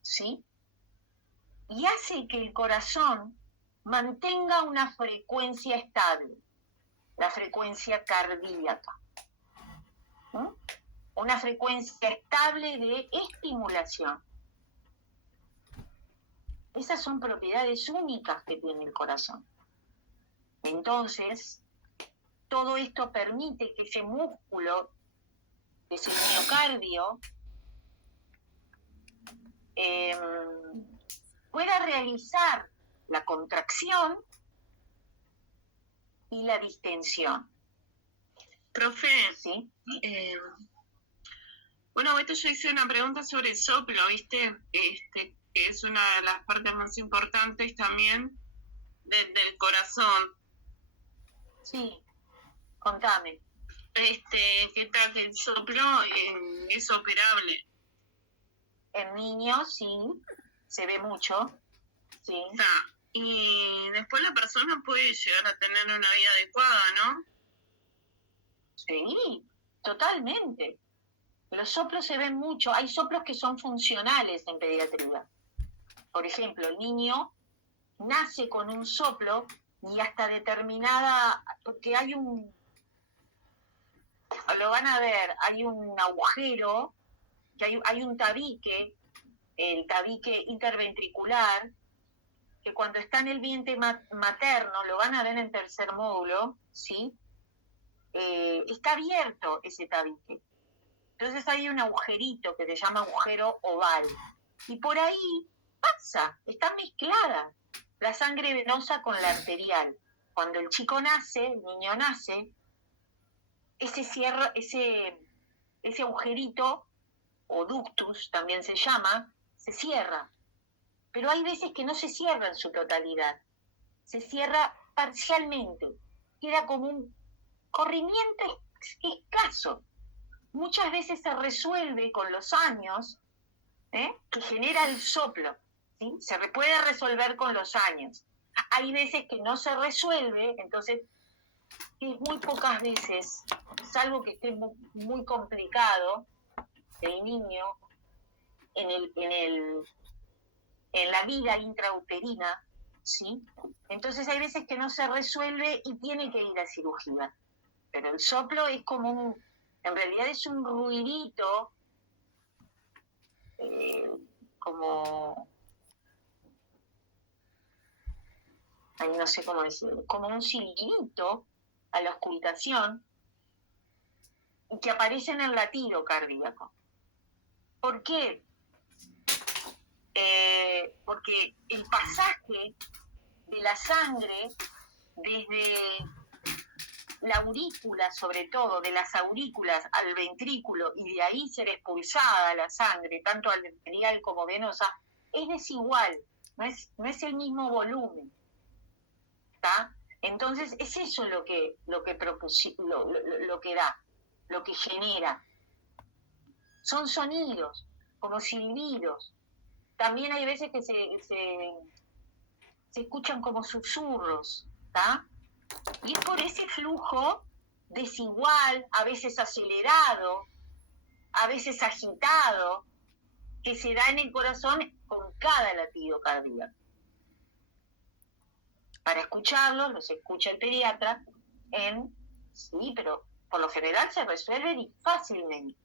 ¿sí? Y hace que el corazón mantenga una frecuencia estable, la frecuencia cardíaca, ¿sí? Una frecuencia estable de estimulación. Esas son propiedades únicas que tiene el corazón. Entonces, todo esto permite que ese músculo, ese miocardio, pueda realizar la contracción y la distensión. Profe, ¿Sí? Bueno, esto yo hice una pregunta sobre el soplo, ¿viste? Que es una de las partes más importantes también del corazón. Sí, contame. ¿Qué tal que el soplo es operable? En niños, sí, se ve mucho, sí. O sea, y después la persona puede llegar a tener una vida adecuada, ¿no? Sí, totalmente. Los soplos se ven mucho. Hay soplos que son funcionales en pediatría. Por ejemplo, el niño nace con un soplo y hasta determinada, porque hay lo van a ver, hay un agujero, que hay un tabique, el tabique interventricular, que cuando está en el vientre materno, lo van a ver en tercer módulo, ¿sí? Está abierto ese tabique. Entonces hay un agujerito que se llama agujero oval. Y por ahí pasa, está mezclada la sangre venosa con la arterial. Cuando el chico nace, el niño nace, ese agujerito, o ductus también se llama, se cierra. Pero hay veces que no se cierra en su totalidad, se cierra parcialmente, queda como un corrimiento escaso. Muchas veces se resuelve con los años, que genera el soplo, ¿sí? Se puede resolver con los años. Hay veces que no se resuelve, entonces es muy pocas veces, salvo que esté muy complicado el niño en la vida intrauterina, ¿sí? Entonces hay veces que no se resuelve y tiene que ir a cirugía. Pero el soplo es como en realidad es un ruidito, como, no sé cómo decirlo, como un silbidito a la auscultación que aparece en el latido cardíaco. ¿Por qué? Porque el pasaje de la sangre desde la aurícula, sobre todo, de las aurículas al ventrículo y de ahí ser expulsada la sangre, tanto arterial como venosa, es desigual, no es el mismo volumen. ¿Está? Entonces es eso lo que da, lo que genera. Son sonidos, como silbidos. También hay veces que se escuchan como susurros, ¿está? Y es por ese flujo desigual, a veces acelerado, a veces agitado, que se da en el corazón con cada latido cardíaco. Para escucharlos, los escucha el pediatra sí, pero por lo general se resuelven fácilmente.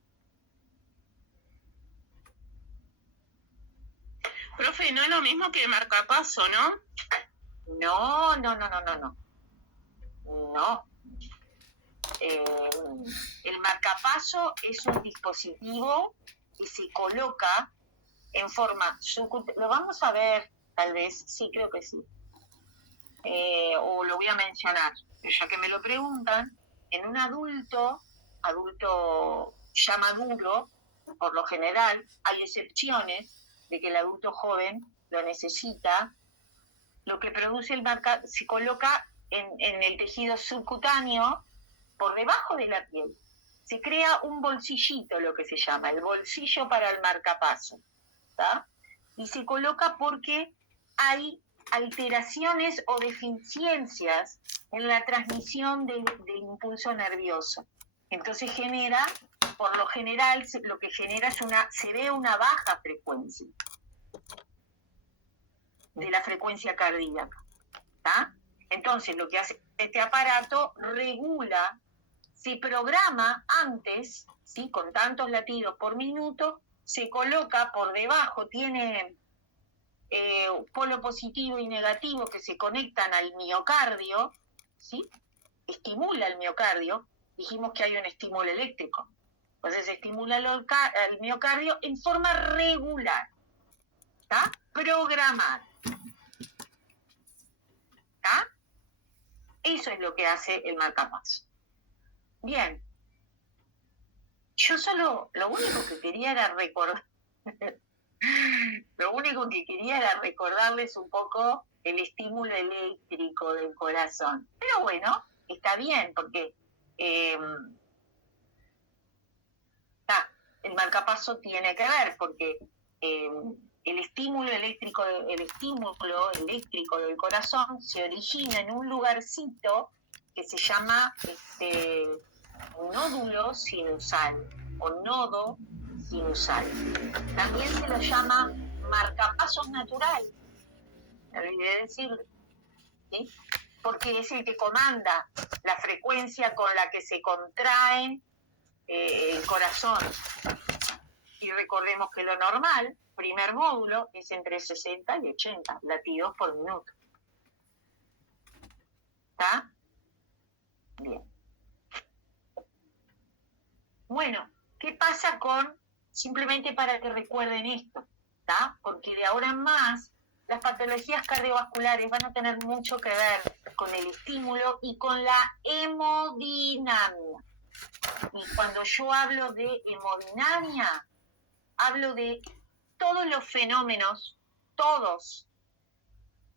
Profe, no es lo mismo que marcapaso, ¿no? No. No. El marcapaso es un dispositivo que se coloca en forma subcutánea. Lo vamos a ver, tal vez, sí, creo que sí. O lo voy a mencionar, ya que me lo preguntan, en un adulto ya maduro, por lo general, hay excepciones de que el adulto joven lo necesita. Lo que produce el marcapaso se coloca en el tejido subcutáneo, por debajo de la piel. Se crea un bolsillito, lo que se llama, el bolsillo para el marcapaso, ¿tá? Y se coloca porque hay alteraciones o deficiencias en la transmisión del impulso nervioso. Entonces por lo general, lo que genera se ve una baja frecuencia de la frecuencia cardíaca, ¿tá? Entonces, lo que hace este aparato regula, se programa antes, ¿sí? Con tantos latidos por minuto, se coloca por debajo, tiene polo positivo y negativo que se conectan al miocardio, ¿sí? Estimula el miocardio, dijimos que hay un estímulo eléctrico, entonces se estimula el miocardio en forma regular, ¿está? Programada. ¿Está? Eso es lo que hace el marcapaso. Bien. Yo solo, lo único que quería era recordar, lo único que quería era recordarles un poco el estímulo eléctrico del corazón. Pero bueno, está bien, porque el marcapaso tiene que ver, porque el estímulo eléctrico del corazón se origina en un lugarcito que se llama nódulo sinusal o nodo sinusal. También se lo llama marcapasos natural, me olvidé de decirlo, ¿sí? Porque es el que comanda la frecuencia con la que se contraen el corazón. Y recordemos que lo normal, primer módulo, es entre 60 y 80 latidos por minuto. ¿Está? Bien. Bueno, ¿qué pasa con, simplemente para que recuerden esto, ¿está? Porque de ahora en más, las patologías cardiovasculares van a tener mucho que ver con el estímulo y con la hemodinamia. Y cuando yo hablo de hemodinamia, hablo de todos los fenómenos, todos,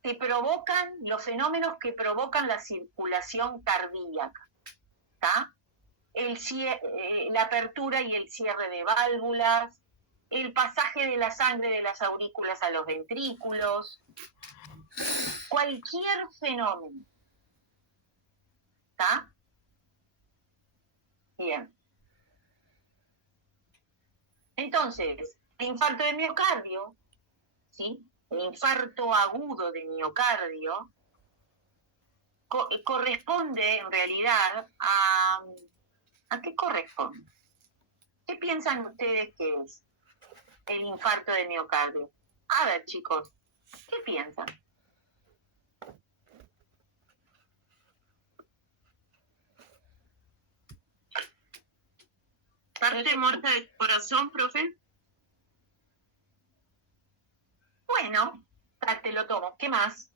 que provocan, los fenómenos que provocan la circulación cardíaca, ¿está? La apertura y el cierre de válvulas, el pasaje de la sangre de las aurículas a los ventrículos, cualquier fenómeno, ¿está? Bien. Entonces, el infarto de miocardio, ¿sí? El infarto agudo de miocardio corresponde en realidad a... ¿A qué corresponde? ¿Qué piensan ustedes que es el infarto de miocardio? A ver, chicos, ¿qué piensan? ¿Parte muerta del corazón, profe? Bueno, te lo tomo. ¿Qué más?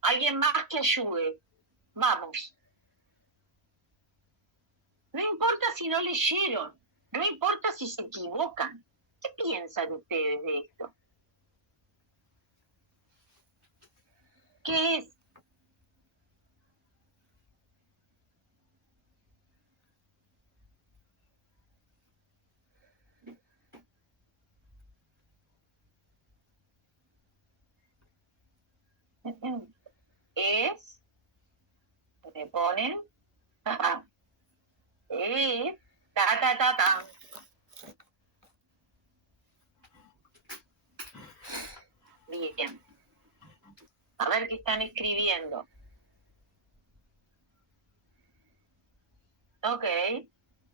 ¿Alguien más que ayude? Vamos. No importa si no leyeron, no importa si se equivocan. ¿Qué piensan ustedes de esto? ¿Qué es? Es, me ponen, es, ta. Bien. A ver qué están escribiendo. Ok.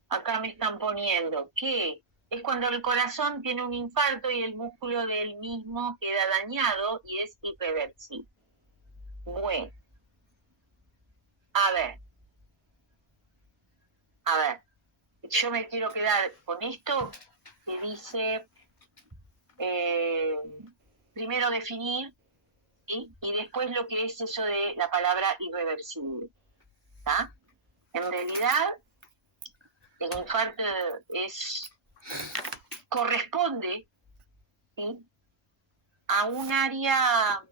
Acá me están poniendo que es cuando el corazón tiene un infarto y el músculo del mismo queda dañado y es irreversible. Bueno. A ver. Yo me quiero quedar con esto que dice, primero definir, ¿sí? Y después lo que es eso de la palabra irreversible. ¿Está? En realidad, el infarto corresponde, ¿sí?, a un área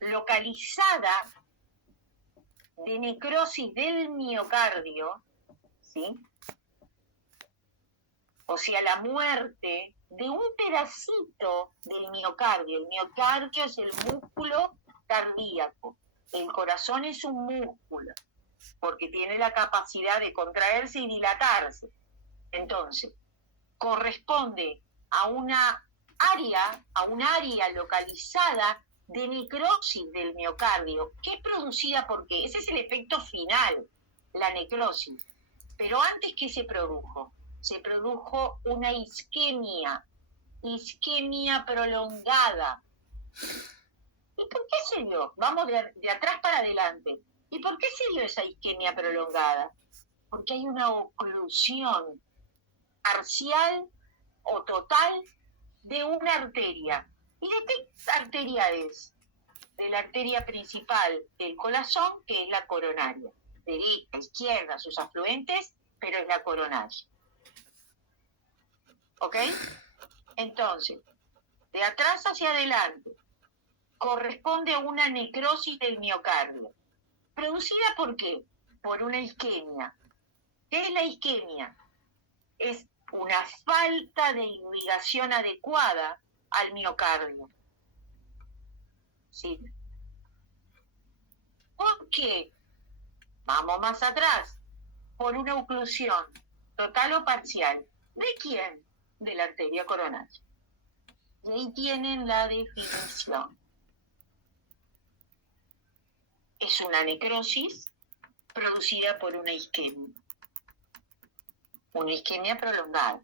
localizada de necrosis del miocardio, ¿sí? O sea, la muerte de un pedacito del miocardio. El miocardio es el músculo cardíaco. El corazón es un músculo, porque tiene la capacidad de contraerse y dilatarse. Entonces, corresponde a un área localizada de necrosis del miocardio, que es producida por ¿qué? Ese es el efecto final, la necrosis. Pero antes, ¿qué se produjo? Se produjo una isquemia prolongada. ¿Y por qué se dio? Vamos de atrás para adelante. ¿Y por qué se dio esa isquemia prolongada? Porque hay una oclusión parcial o total de una arteria. ¿Y de qué arteria es? De la arteria principal del corazón, que es la coronaria. Derecha, izquierda, sus afluentes, pero es la coronaria. ¿Ok? Entonces, de atrás hacia adelante, corresponde a una necrosis del miocardio. ¿Producida por qué? Por una isquemia. ¿Qué es la isquemia? Es una falta de irrigación adecuada al miocardio. ¿Sí? ¿Por qué? Vamos más atrás. Por una oclusión total o parcial. ¿De quién? De la arteria coronaria. Y ahí tienen la definición. Es una necrosis producida por una isquemia. Una isquemia prolongada.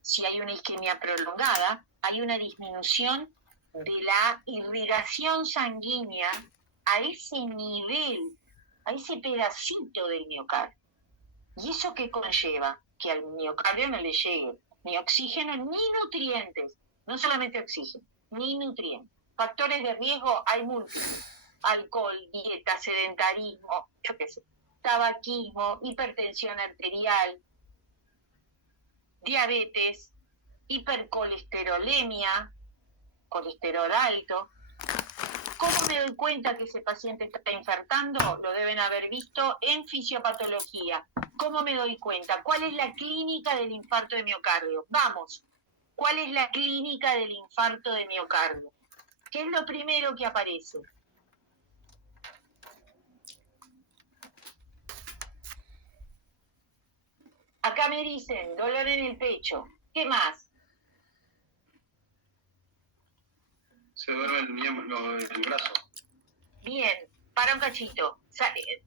Si hay una isquemia prolongada, hay una disminución de la irrigación sanguínea a ese nivel, a ese pedacito del miocardio. ¿Y eso qué conlleva? Que al miocardio no le llegue ni oxígeno ni nutrientes. No solamente oxígeno, ni nutrientes. Factores de riesgo hay múltiples. Alcohol, dieta, sedentarismo, yo qué sé, tabaquismo, hipertensión arterial, diabetes, hipercolesterolemia, colesterol alto. ¿Cómo me doy cuenta que ese paciente está infartando? Lo deben haber visto en fisiopatología. ¿Cómo me doy cuenta? ¿Cuál es la clínica del infarto de miocardio? Vamos, ¿cuál es la clínica del infarto de miocardio? ¿Qué es lo primero que aparece? Acá me dicen dolor en el pecho. ¿Qué más? Se duerme el brazo. Bien, para un cachito.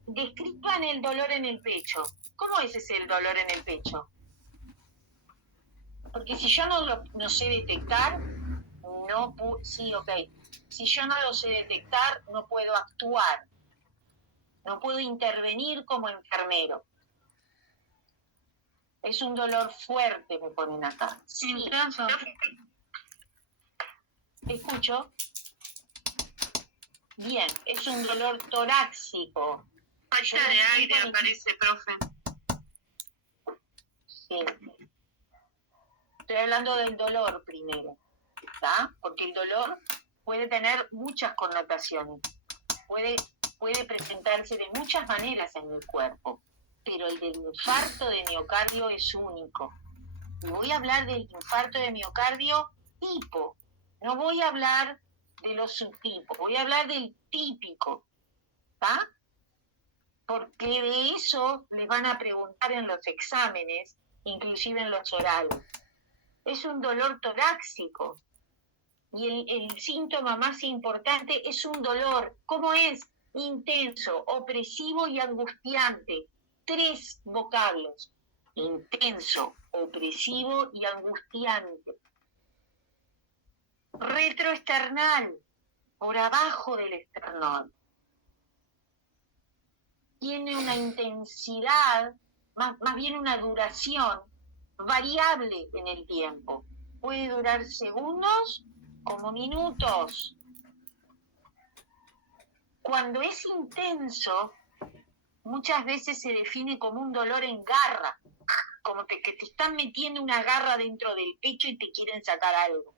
Describan el dolor en el pecho. ¿Cómo es ese el dolor en el pecho? Porque si yo no sé detectar, sí, ok. Si yo no lo sé detectar, no puedo actuar. No puedo intervenir como enfermero. Es un dolor fuerte, me ponen acá. Sí. Intenso. ¿Escucho? Bien, es un dolor torácico. Falta de aire aparece, profe. Sí. Estoy hablando del dolor primero, ¿está? Porque el dolor puede tener muchas connotaciones. Puede presentarse de muchas maneras en el cuerpo, pero el del infarto de miocardio es único. Y voy a hablar del infarto de miocardio tipo. No voy a hablar de los subtipos, voy a hablar del típico, ¿está? Porque de eso les van a preguntar en los exámenes, inclusive en los orales. Es un dolor torácico y el síntoma más importante es un dolor. ¿Cómo es? Intenso, opresivo y angustiante. 3 vocablos: intenso, opresivo y angustiante. Retroesternal, por abajo del esternón. Tiene una intensidad, más bien una duración variable en el tiempo. Puede durar segundos como minutos. Cuando es intenso, muchas veces se define como un dolor en garra, como que te están metiendo una garra dentro del pecho y te quieren sacar algo.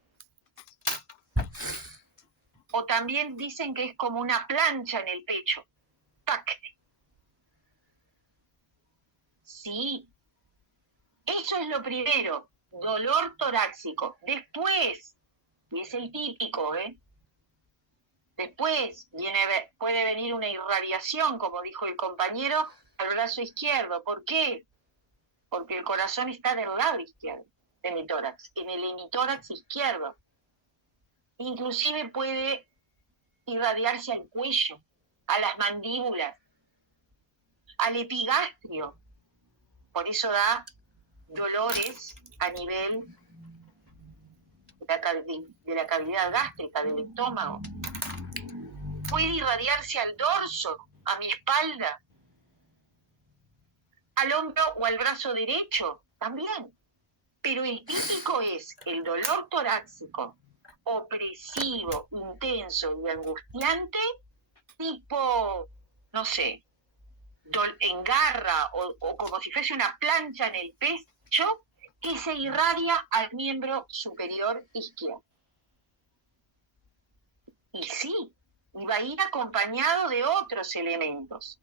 O también dicen que es como una plancha en el pecho. ¡Tac! Sí, eso es lo primero, dolor torácico. Después, y es el típico, después puede venir una irradiación, como dijo el compañero, al brazo izquierdo. ¿Por qué? Porque el corazón está del lado izquierdo de mi tórax, en el hemitórax izquierdo. Inclusive puede irradiarse al cuello, a las mandíbulas, al epigastrio. Por eso da dolores a nivel de la cavidad gástrica, del estómago. Puede irradiarse al dorso, a mi espalda, al hombro o al brazo derecho, también. Pero el típico es el dolor torácico, opresivo, intenso y angustiante, tipo, no sé, en garra o como si fuese una plancha en el pecho que se irradia al miembro superior izquierdo. Y sí, y va a ir acompañado de otros elementos.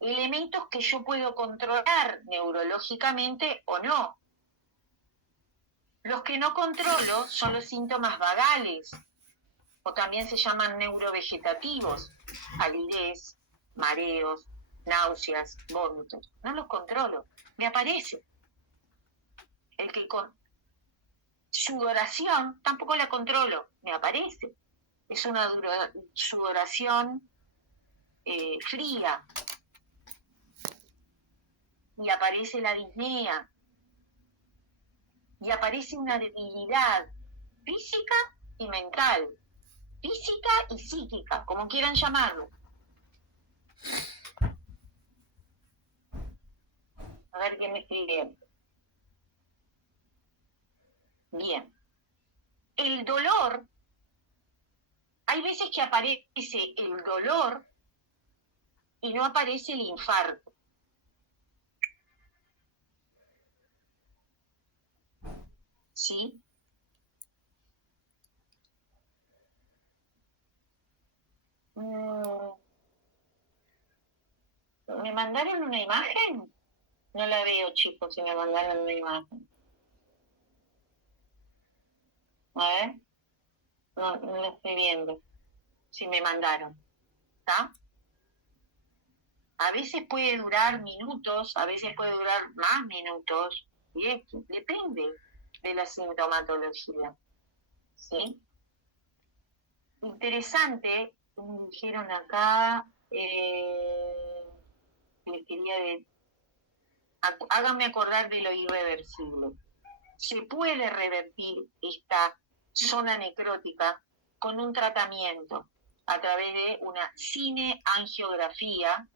Elementos que yo puedo controlar neurológicamente o no. Los que no controlo son los síntomas vagales, o también se llaman neurovegetativos, palidez, mareos, náuseas, vómitos. No los controlo, me aparece. El que con sudoración tampoco la controlo, me aparece. Es una sudoración fría. Y aparece la disnea. Y aparece una debilidad física y mental. Física y psíquica, como quieran llamarlo. A ver qué me escribe. Bien. El dolor, hay veces que aparece el dolor y no aparece el infarto. ¿Sí? ¿Me mandaron una imagen? No la veo, chicos, si me mandaron una imagen. A ver. No la estoy viendo. Si me mandaron. ¿Está? A veces puede durar minutos, a veces puede durar más minutos. Y depende de la sintomatología. ¿Sí? Interesante, me dijeron acá, les quería decir, háganme acordar de lo irreversible. Se puede revertir esta zona necrótica con un tratamiento a través de una cineangiografía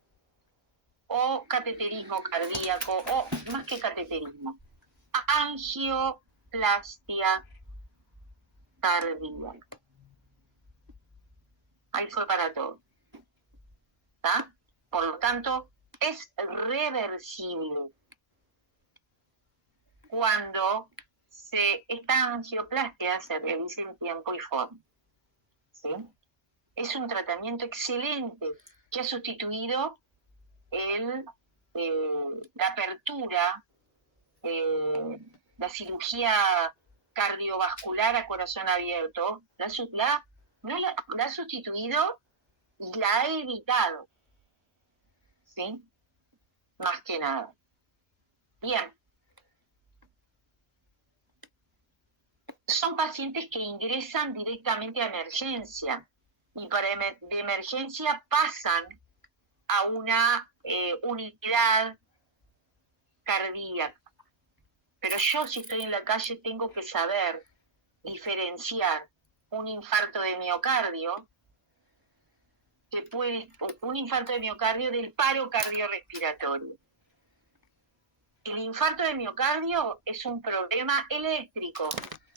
o cateterismo cardíaco, o más que cateterismo, angioplastia cardíaca. Ahí fue para todo. ¿Está? Por lo tanto, es reversible cuando esta angioplastia se realiza en tiempo y forma. ¿Sí? Es un tratamiento excelente que ha sustituido la apertura, la cirugía cardiovascular a corazón abierto, la ha sustituido y la ha evitado. ¿Sí? Más que nada. Bien. Son pacientes que ingresan directamente a emergencia y de emergencia pasan a una unidad cardíaca. Pero yo, si estoy en la calle, tengo que saber diferenciar un infarto de miocardio del paro cardiorrespiratorio. El infarto de miocardio es un problema eléctrico.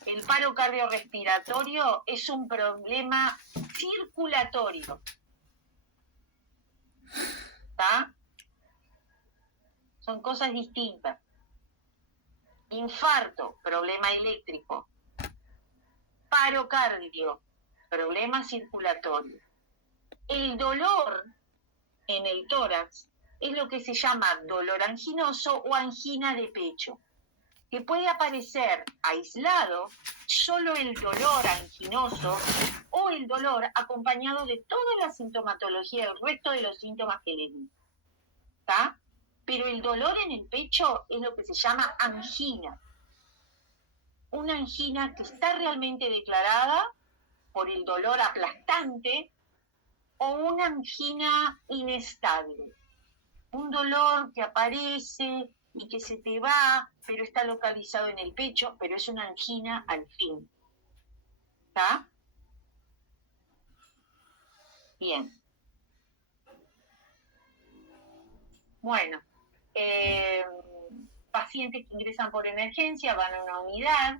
El paro cardiorrespiratorio es un problema circulatorio. ¿Está? Son cosas distintas. Infarto, problema eléctrico. Paro cardio, problema circulatorio. El dolor en el tórax es lo que se llama dolor anginoso o angina de pecho, que puede aparecer aislado, solo el dolor anginoso o el dolor acompañado de toda la sintomatología, el resto de los síntomas que le di. ¿Está? Pero el dolor en el pecho es lo que se llama angina. Una angina que está realmente declarada por el dolor aplastante o una angina inestable. Un dolor que aparece y que se te va, pero está localizado en el pecho, pero es una angina al fin. ¿Está? Bien. Bueno, pacientes que ingresan por emergencia van a una unidad,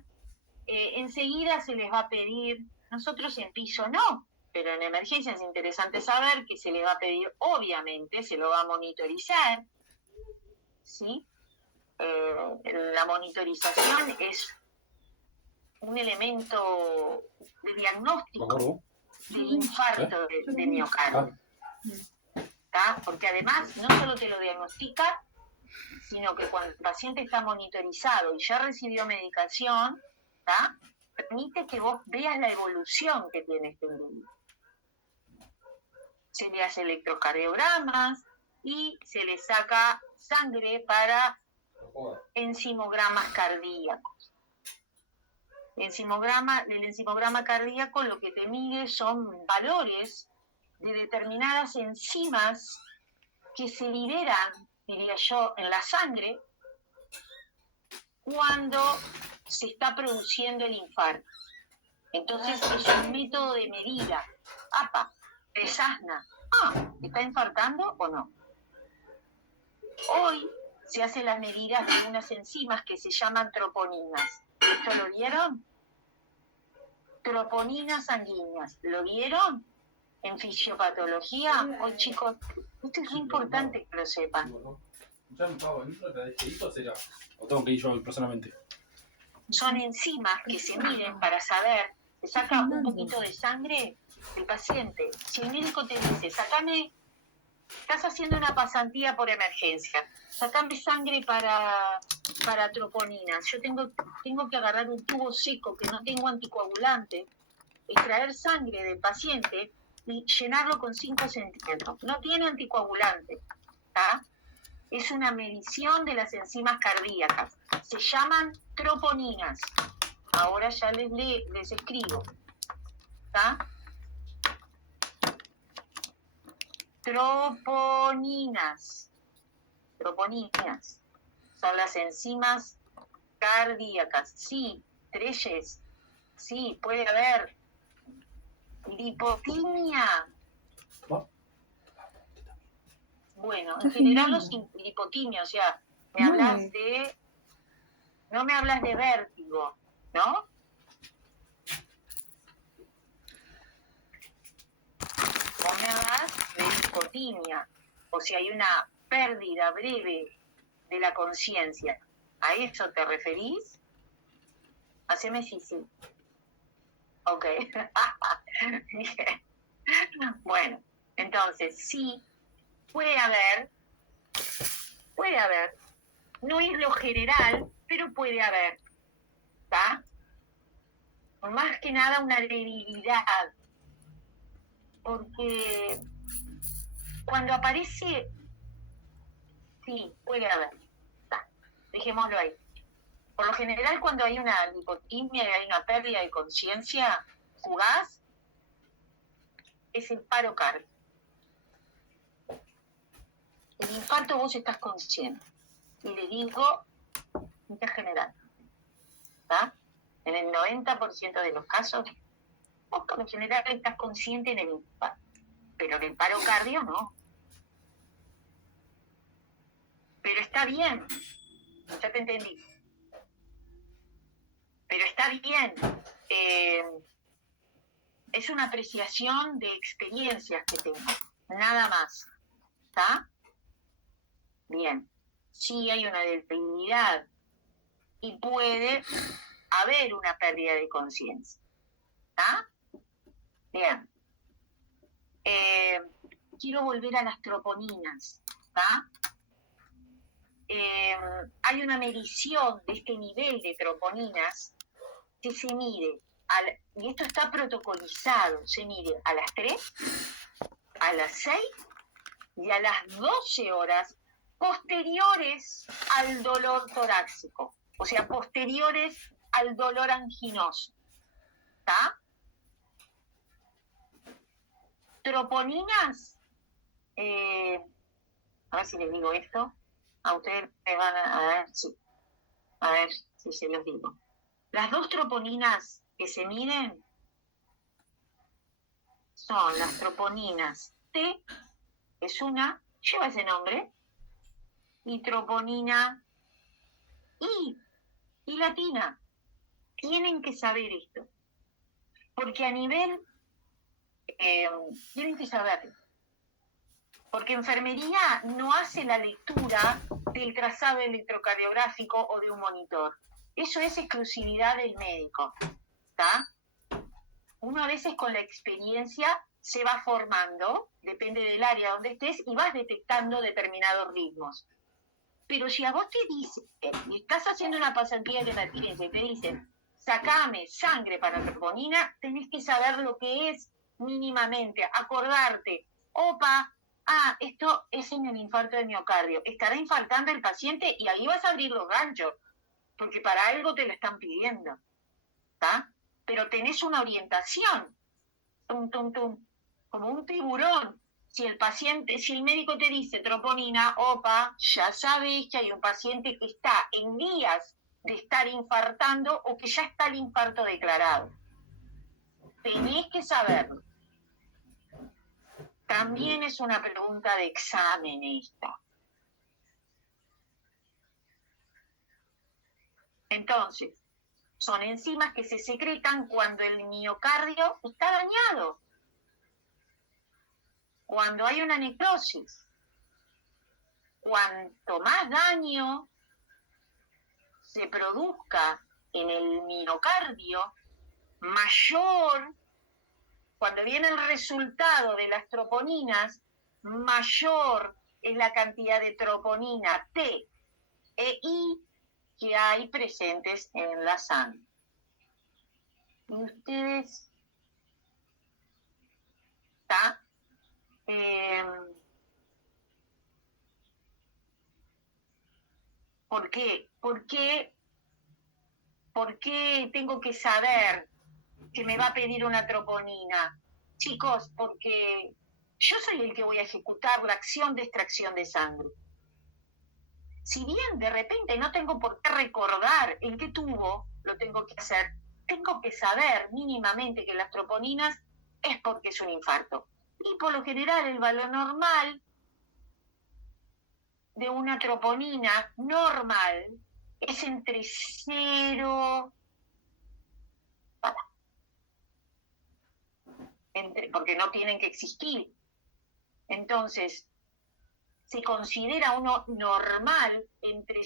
enseguida se les va a pedir, nosotros en piso no, pero en emergencia es interesante saber que se les va a pedir, obviamente, se lo va a monitorizar, ¿sí? la monitorización es un elemento de diagnóstico del infarto de miocardio. ¿Tá? Porque además no solo te lo diagnostica, sino que cuando el paciente está monitorizado y ya recibió medicación, ¿tá? Permite que vos veas la evolución que tiene este individuo. Se le hace electrocardiogramas y se le saca sangre para enzimogramas cardíacos. El enzimograma cardíaco lo que te mide son valores de determinadas enzimas que se liberan, diría yo, en la sangre cuando se está produciendo el infarto. Entonces es un método de medida. ¡Apa! Desasna. ¿Está infartando o no? Hoy se hacen las medidas de unas enzimas que se llaman troponinas. ¿Esto lo vieron? Troponinas sanguíneas. ¿Lo vieron? En fisiopatología. Hoy, chicos, esto es muy importante que lo sepan. ¿O tengo que ir yo personalmente? Son enzimas que se miden para saber, se saca un poquito de sangre del paciente. Si el médico te dice, estás haciendo una pasantía por emergencia, sacame sangre para troponinas, yo tengo que agarrar un tubo seco que no tengo anticoagulante, extraer sangre del paciente y llenarlo con 5 centímetros. No tiene anticoagulante, ¿tá? Es una medición de las enzimas cardíacas. Se llaman troponinas. Ahora ya les escribo. ¿Tá? Troponinas. Troponinas. Son las enzimas cardíacas. Sí, Treyes. Sí, puede haber lipotimia. Bueno, en general los lipotimios, o sea, no me hablas de vértigo, ¿no? Vos me hablas de lipotimia, o si hay una pérdida breve de la conciencia. ¿A eso te referís? Haceme sí. Ok. Bien. Bueno, entonces sí. Puede haber, no es lo general, pero puede haber, ¿está? Más que nada una debilidad, porque cuando aparece, sí, puede haber, ¿está? Dejémoslo ahí. Por lo general, cuando hay una lipotimia y hay una pérdida de conciencia fugaz, es el paro cardíaco. El infarto vos estás consciente. Y le digo, en general, ¿está? En el 90% de los casos, vos por lo general estás consciente en el infarto. Pero en el paro cardio no. Pero está bien. Ya te entendí. Pero está bien. Es una apreciación de experiencias que tengo. Nada más. ¿Está? Bien, sí hay una debilidad y puede haber una pérdida de conciencia. ¿Está? Bien. Quiero volver a las troponinas. ¿Está? Hay una medición de este nivel de troponinas que se mide, y esto está protocolizado, se mide a las 3, a las 6 y a las 12 horas posteriores al dolor torácico, o sea, posteriores al dolor anginoso. ¿Está? Troponinas, a ver si les digo esto, a ustedes me van a ver si se los digo. Las 2 troponinas que se miden son las troponinas T, es una, lleva ese nombre, y troponina y latina. Tienen que saber esto, porque a nivel, tienen que saberlo, porque enfermería no hace la lectura de del trazado electrocardiográfico o de un monitor. Eso es exclusividad del médico, ¿está? Uno a veces con la experiencia se va formando, depende del área donde estés, y vas detectando determinados ritmos. Pero si a vos te dicen, y estás haciendo una pasantía de emergencia y te dicen, sacame sangre para troponina, tenés que saber lo que es mínimamente, acordarte, opa, esto es en el infarto de miocardio, estará infartando el paciente y ahí vas a abrir los ganchos, porque para algo te lo están pidiendo, ¿está? Pero tenés una orientación, tum, tum, tum, como un tiburón. Si el médico te dice troponina, opa, ya sabes que hay un paciente que está en vías de estar infartando o que ya está el infarto declarado. Tenés que saberlo. También es una pregunta de examen esta. Entonces, son enzimas que se secretan cuando el miocardio está dañado, cuando hay una necrosis. Cuanto más daño se produzca en el miocardio, mayor, cuando viene el resultado de las troponinas, mayor es la cantidad de troponina T e I que hay presentes en la sangre. Y ustedes, ¿está? ¿Por qué? ¿Por qué tengo que saber que me va a pedir una troponina? Chicos, porque yo soy el que voy a ejecutar la acción de extracción de sangre. Si bien de repente no tengo por qué recordar en qué tubo lo tengo que hacer, tengo que saber mínimamente que las troponinas es porque es un infarto. Y por lo general el valor normal de una troponina normal es entre 0, porque no tienen que existir. Entonces, se considera uno normal entre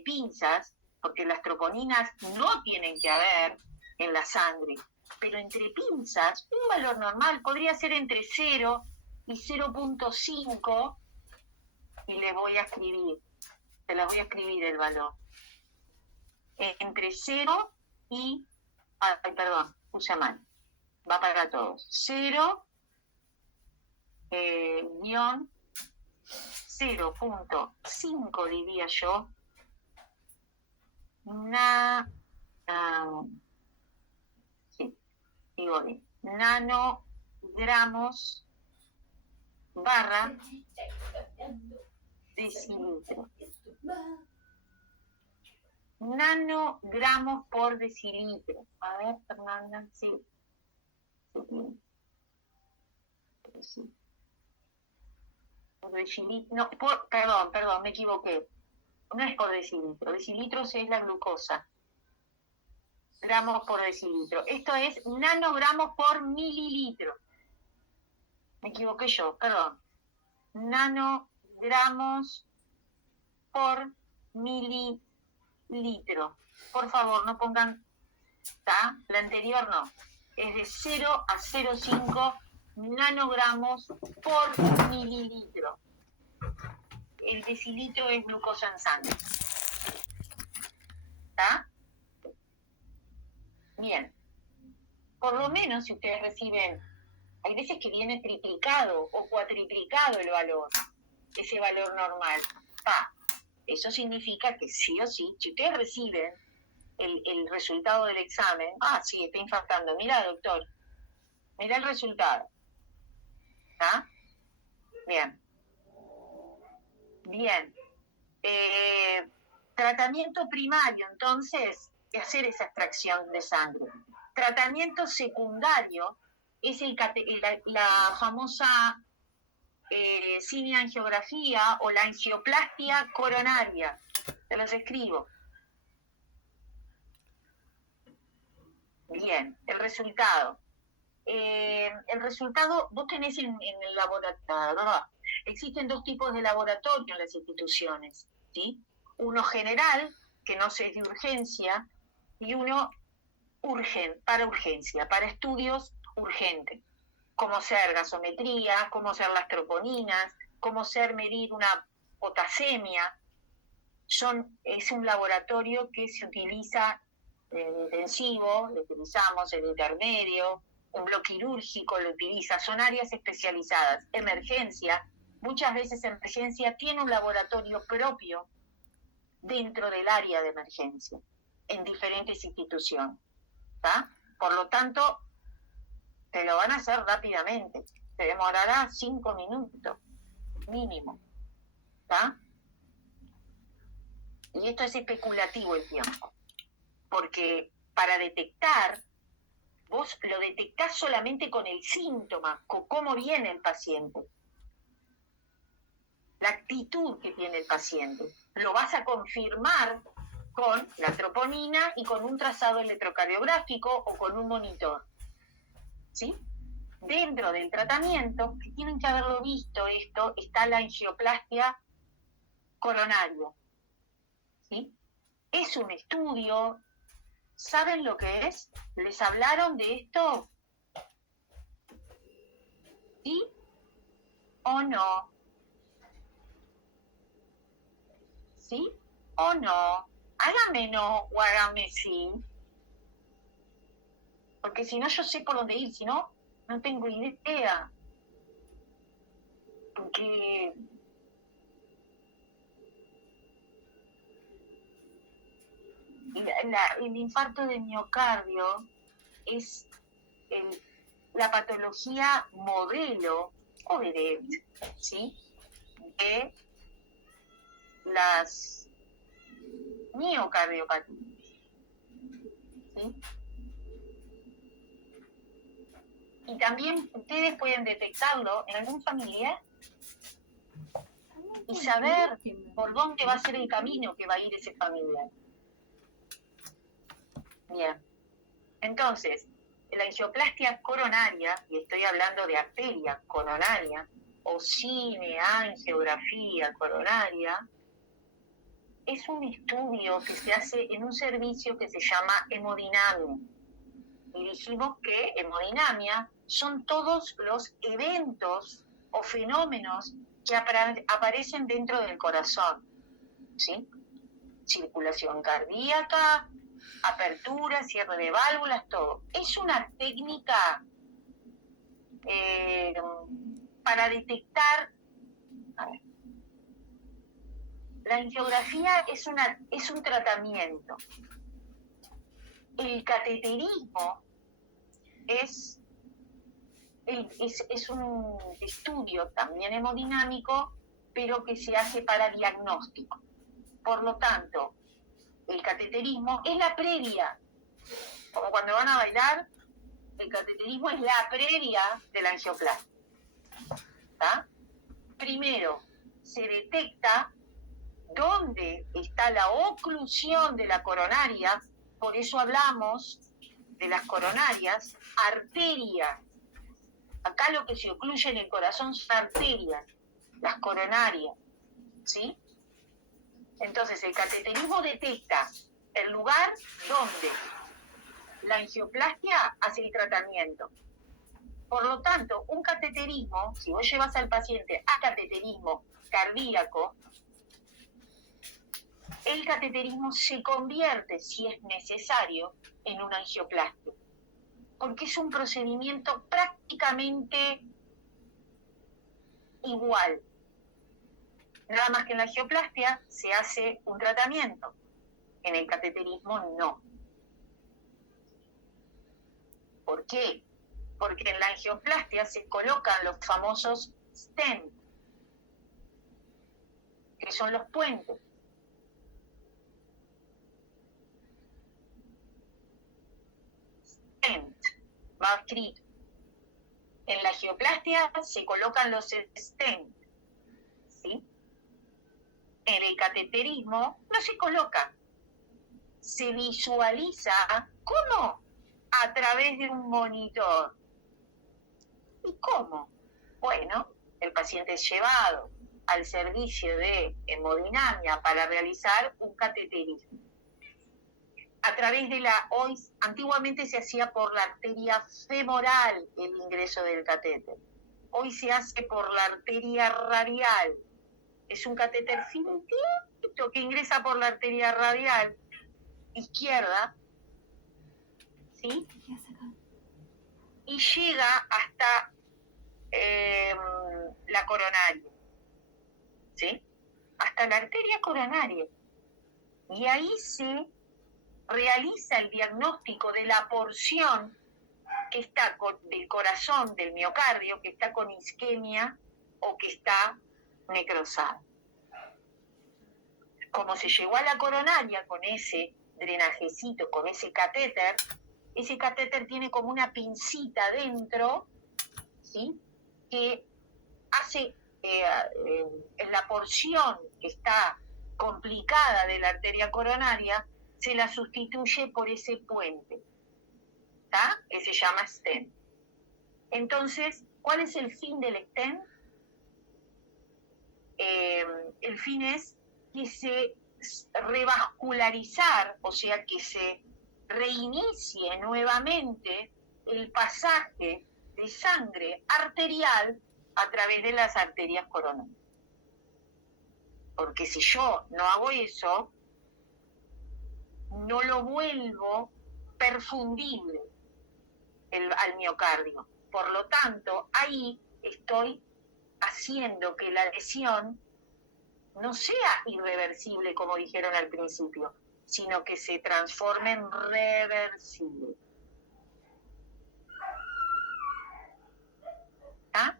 pinzas, porque las troponinas no tienen que haber en la sangre, pero entre pinzas, un valor normal podría ser entre 0 y 0.5, y les voy a escribir, se las voy a escribir el valor. Entre 0 y, puse mal, va para todos, 0 guión 0.5 diría yo, nanogramos barra decilitro. Nanogramos por decilitro. A ver, Fernanda, sí. Por decilitro. No, perdón, me equivoqué. No es por decilitro. Decilitros es la glucosa. Gramos por decilitro. Esto es nanogramos por mililitro. Me equivoqué yo, perdón. Nanogramos por mililitro. Por favor, no pongan, ¿está? La anterior no. Es de 0 a 0,5 nanogramos por mililitro. El decilitro es glucosa en sangre. ¿Está? Bien. Por lo menos si ustedes reciben, hay veces que viene triplicado o cuatriplicado el valor, ese valor normal. Eso significa que sí o sí, si ustedes reciben el resultado del examen, sí, está infartando, mira doctor, mira el resultado. ¿Está? Bien. Bien. Tratamiento primario, entonces, es hacer esa extracción de sangre. Tratamiento secundario es la famosa cineangiografía o la angioplastia coronaria. Se los escribo. Bien, el resultado. El resultado, vos tenés en el laboratorio, Existen dos tipos de laboratorio en las instituciones, ¿sí? Uno general, que no es de urgencia, y uno para urgencia, para estudios urgentes, como ser gasometría, como ser las troponinas, como ser medir una potasemia. Es un laboratorio que se utiliza en intensivo, lo utilizamos en intermedio, un bloque quirúrgico lo utiliza, son áreas especializadas. Emergencia, muchas veces emergencia tiene un laboratorio propio dentro del área de emergencia, en diferentes instituciones, ¿tá? Por lo tanto, te lo van a hacer rápidamente, te demorará 5 minutos, mínimo, ¿tá? Y esto es especulativo el tiempo, porque para detectar, vos lo detectás solamente con el síntoma, con cómo viene el paciente, la actitud que tiene el paciente. Lo vas a confirmar con la troponina y con un trazado electrocardiográfico o con un monitor, ¿sí? Dentro del tratamiento, que tienen que haberlo visto esto, está la angioplastia coronaria, ¿sí? Es un estudio. ¿Saben lo que es? ¿Les hablaron de esto? ¿Sí o no? ¿Sí o no? Hágame no o hágame sí. Porque si no, yo sé por dónde ir. Si no, no tengo idea. Porque el infarto de miocardio es la patología modelo o ¿sí? De las miocardiopatías, ¿sí? Y también ustedes pueden detectarlo en algún familiar y saber por dónde va a ser el camino que va a ir ese familiar. Bien. Entonces, la angioplastia coronaria, y estoy hablando de arteria coronaria, o cineangiografía coronaria, es un estudio que se hace en un servicio que se llama hemodinamia. Y dijimos que hemodinamia son todos los eventos o fenómenos que aparecen dentro del corazón, ¿sí? Circulación cardíaca, apertura, cierre de válvulas, todo. Es una técnica para detectar. A ver, la angiografía es un tratamiento. El cateterismo es un estudio también hemodinámico, pero que se hace para diagnóstico. Por lo tanto, el cateterismo es la previa, como cuando van a bailar, el cateterismo es la previa de la angioplastia. ¿Tá? Primero, se detecta dónde está la oclusión de la coronaria, por eso hablamos de las coronarias, arterias. Acá lo que se ocluye en el corazón son arterias, las coronarias, ¿sí? Entonces, el cateterismo detecta el lugar donde la angioplastia hace el tratamiento. Por lo tanto, un cateterismo, si vos llevas al paciente a cateterismo cardíaco, el cateterismo se convierte, si es necesario, en una angioplastia. Porque es un procedimiento prácticamente igual. Nada más que en la angioplastia se hace un tratamiento, en el cateterismo no. ¿Por qué? Porque en la angioplastia se colocan los famosos stents, que son los puentes. Stent, va escrito. En la angioplastia se colocan los stents, ¿sí? En el cateterismo no se coloca, se visualiza. ¿Cómo? A través de un monitor. ¿Y cómo? Bueno, el paciente es llevado al servicio de hemodinamia para realizar un cateterismo. A través de antiguamente se hacía por la arteria femoral el ingreso del catéter. Hoy se hace por la arteria radial. Es un catéter finito que ingresa por la arteria radial izquierda, ¿sí? Y llega hasta la coronaria, ¿sí? Hasta la arteria coronaria. Y ahí se realiza el diagnóstico de la porción que está del corazón, del miocardio, que está con isquemia o que está necrosada. Como se llegó a la coronaria con ese drenajecito, con ese catéter tiene como una pincita dentro, ¿sí? Que hace en la porción que está complicada de la arteria coronaria, se la sustituye por ese puente, ¿tá? Que se llama stent. Entonces, ¿cuál es el fin del stent? El fin es que se revascularizar, o sea, que se reinicie nuevamente el pasaje de sangre arterial a través de las arterias coronarias. Porque si yo no hago eso, no lo vuelvo perfundible al miocardio. Por lo tanto, ahí estoy haciendo que la lesión no sea irreversible, como dijeron al principio, sino que se transforme en reversible. ¿Ah?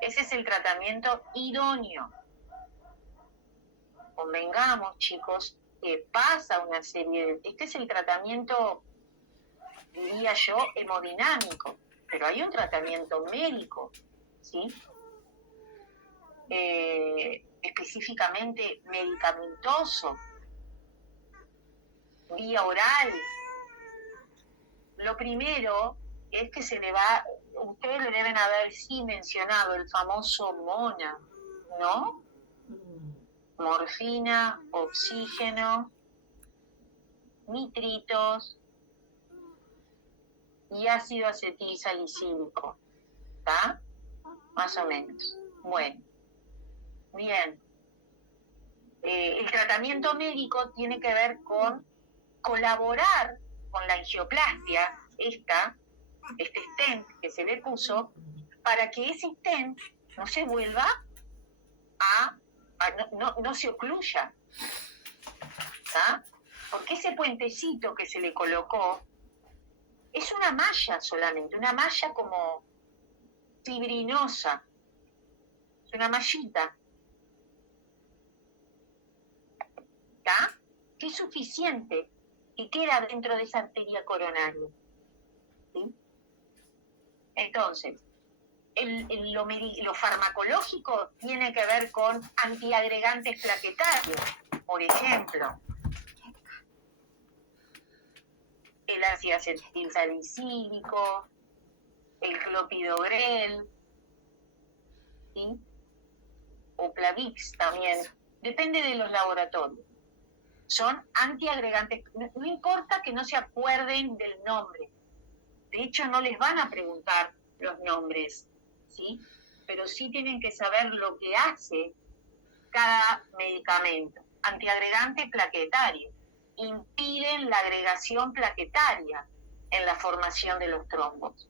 Ese es el tratamiento idóneo. Convengamos, chicos, que pasa una serie de... Este es el tratamiento, diría yo, hemodinámico, pero hay un tratamiento médico, ¿sí? Específicamente medicamentoso, vía oral. Lo primero es que ustedes le deben haber sí mencionado el famoso MONA, ¿no? Morfina, oxígeno, nitritos y ácido acetil salicílico, ¿está? Más o menos. Bueno, bien. El tratamiento médico tiene que ver con colaborar con la angioplastia, este stent que se le puso, para que ese stent no se vuelva no se ocluya, ¿tá? Porque ese puentecito que se le colocó es una malla solamente, una malla como fibrinosa, es una mallita, ¿tá? Que es suficiente, que queda dentro de esa arteria coronaria, ¿sí? Entonces, lo farmacológico tiene que ver con antiagregantes plaquetarios, por ejemplo, el ácido acetil salicílico, el clopidogrel, ¿sí? O Plavix también, depende de los laboratorios. Son antiagregantes, no importa que no se acuerden del nombre, de hecho no les van a preguntar los nombres, ¿sí? Pero sí tienen que saber lo que hace cada medicamento. Antiagregante plaquetario. Impiden la agregación plaquetaria en la formación de los trombos.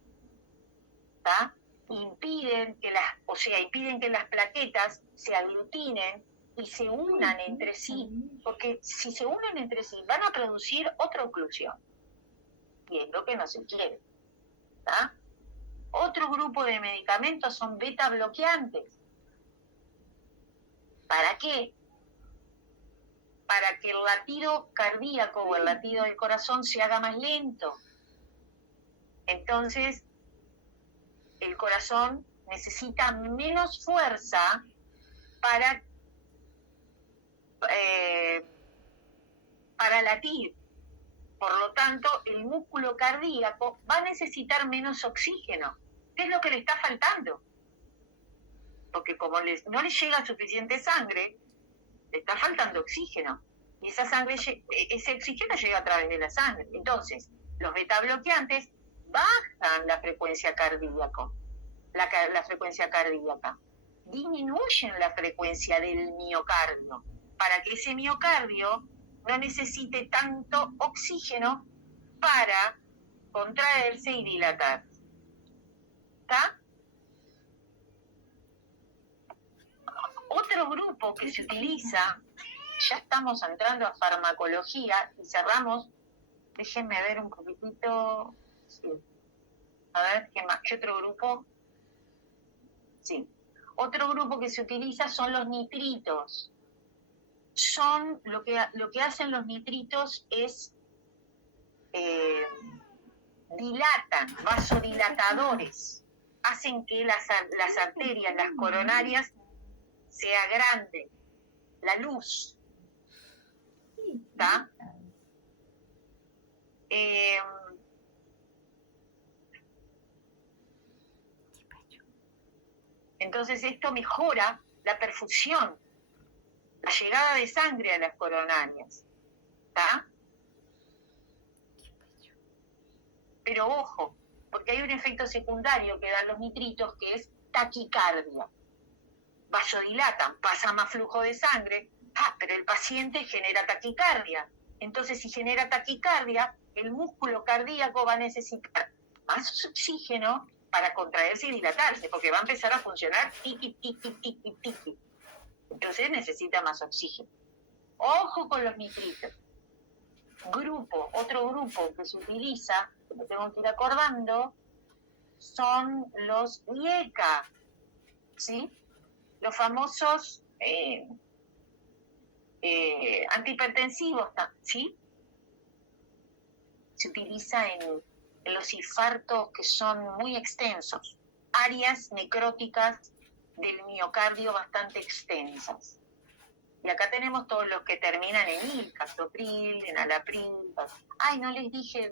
¿Tá? Impiden que las plaquetas se aglutinen y se unan entre sí, porque si se unen entre sí van a producir otra oclusión. Y es lo que no se quiere. ¿Tá? Otro grupo de medicamentos son beta bloqueantes. ¿Para qué? Para que el latido cardíaco o el latido del corazón se haga más lento. Entonces, el corazón necesita menos fuerza para latir. Por lo tanto, el músculo cardíaco va a necesitar menos oxígeno. ¿Qué es lo que le está faltando? porque como no les llega suficiente sangre, le está faltando oxígeno. Y esa sangre, ese oxígeno llega a través de la sangre. Entonces, los beta bloqueantes bajan la frecuencia cardíaca, la frecuencia cardíaca, disminuyen la frecuencia del miocardio, para que ese miocardio no necesite tanto oxígeno para contraerse y dilatarse. ¿Está? Otro grupo que se utiliza, ya estamos entrando a farmacología y cerramos, déjenme ver un poquitito, sí. A ver, ¿qué más? ¿Qué otro grupo? Sí. Otro grupo que se utiliza son los nitritos. Son, lo que hacen los nitritos es dilatan, vasodilatadores, hacen que las arterias, las coronarias, se agranden, la luz, ¿está? Entonces esto mejora la perfusión, la llegada de sangre a las coronarias, ¿está? Pero ojo, porque hay un efecto secundario que dan los nitritos, que es taquicardia. Vasodilatan, pasa más flujo de sangre, pero el paciente genera taquicardia. Entonces, si genera taquicardia, el músculo cardíaco va a necesitar más oxígeno para contraerse y dilatarse, porque va a empezar a funcionar tiqui, tiqui, tiqui, tiqui. Entonces necesita más oxígeno. Ojo con los nitritos. Otro grupo que se utiliza, que me tengo que ir acordando, son los IECA, ¿sí? Los famosos antihipertensivos, ¿sí? Se utiliza en los infartos que son muy extensos, áreas necróticas del miocardio bastante extensas. Y acá tenemos todos los que terminan en il, captopril, enalapril. Ay, no les dije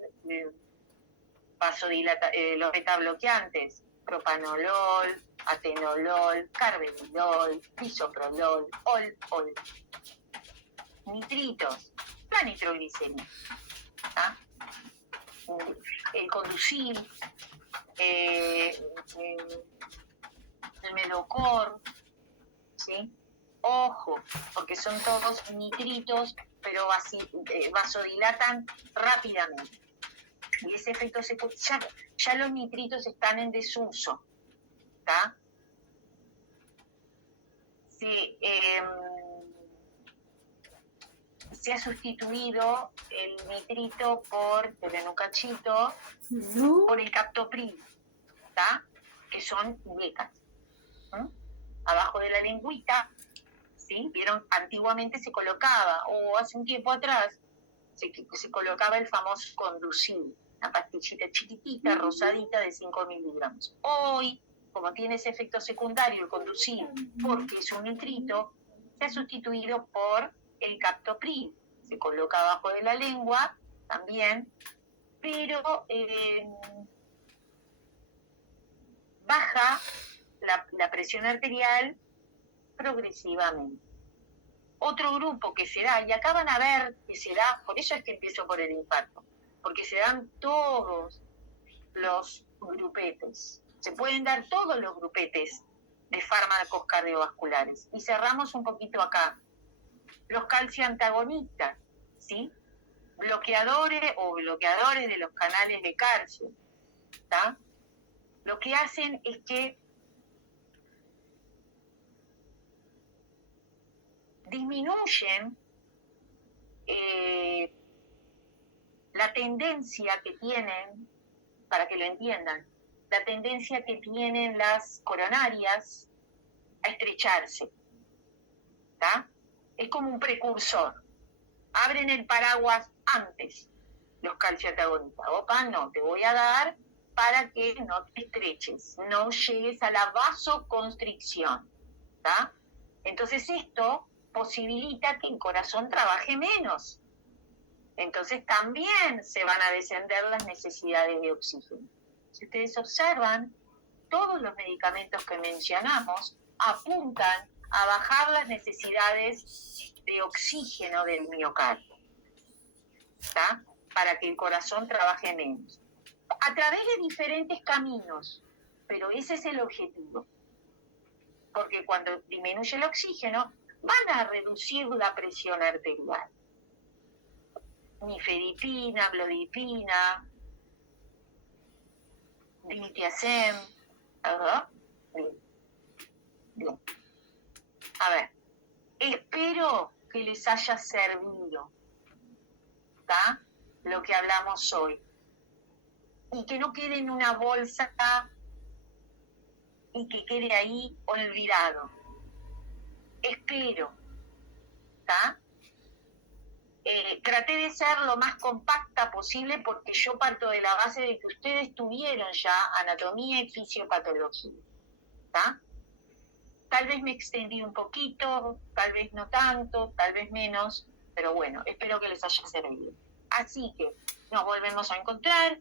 los beta-bloqueantes, propanolol, atenolol, carvedilol, bisoprolol, ol. Nitritos, la nitroglicerina, ¿ah? El conducil, el medocor, ¿sí? Ojo, porque son todos nitritos, pero vasodilatan rápidamente. Y ese efecto ya los nitritos están en desuso, ¿está? Se ha sustituido el nitrito por un cachito, por el captopril, ¿está? Que son becas. Abajo de la lengüita, ¿sí? Vieron, antiguamente se colocaba, o hace un tiempo atrás, se colocaba el famoso Conducil, una pastillita chiquitita, rosadita, de 5 miligramos. Hoy, como tiene ese efecto secundario, el Conducil, porque es un nitrito, se ha sustituido por el captopril. Se coloca abajo de la lengua también, pero baja la presión arterial progresivamente. Otro grupo que se da, y acá van a ver que se da, por eso es que empiezo por el infarto, porque se dan todos los grupetes, se pueden dar todos los grupetes de fármacos cardiovasculares. Y cerramos un poquito acá. Los calcioantagonistas, ¿sí? Bloqueadores de los canales de calcio, ¿está? Lo que hacen es que disminuyen la tendencia que tienen, para que lo entiendan, la tendencia que tienen las coronarias a estrecharse, ¿está? Es como un precursor. Abren el paraguas antes los calcioantagonistas. Opa, no, te voy a dar para que no te estreches, no llegues a la vasoconstricción, ¿está? Entonces esto posibilita que el corazón trabaje menos. Entonces también se van a descender las necesidades de oxígeno. Si ustedes observan, todos los medicamentos que mencionamos apuntan a bajar las necesidades de oxígeno del miocardio, ¿está? Para que el corazón trabaje menos. A través de diferentes caminos, pero ese es el objetivo. Porque cuando disminuye el oxígeno, van a reducir la presión arterial. Nifedipina, amlodipina, diltiazem, ¿verdad? Bien. A ver, espero que les haya servido, ¿está? Lo que hablamos hoy. Y que no quede en una bolsa y que quede ahí olvidado. Espero, ¿está? Traté de ser lo más compacta posible porque yo parto de la base de que ustedes tuvieron ya anatomía y fisiopatología, ¿está? Tal vez me extendí un poquito, tal vez no tanto, tal vez menos, pero bueno, espero que les haya servido. Así que nos volvemos a encontrar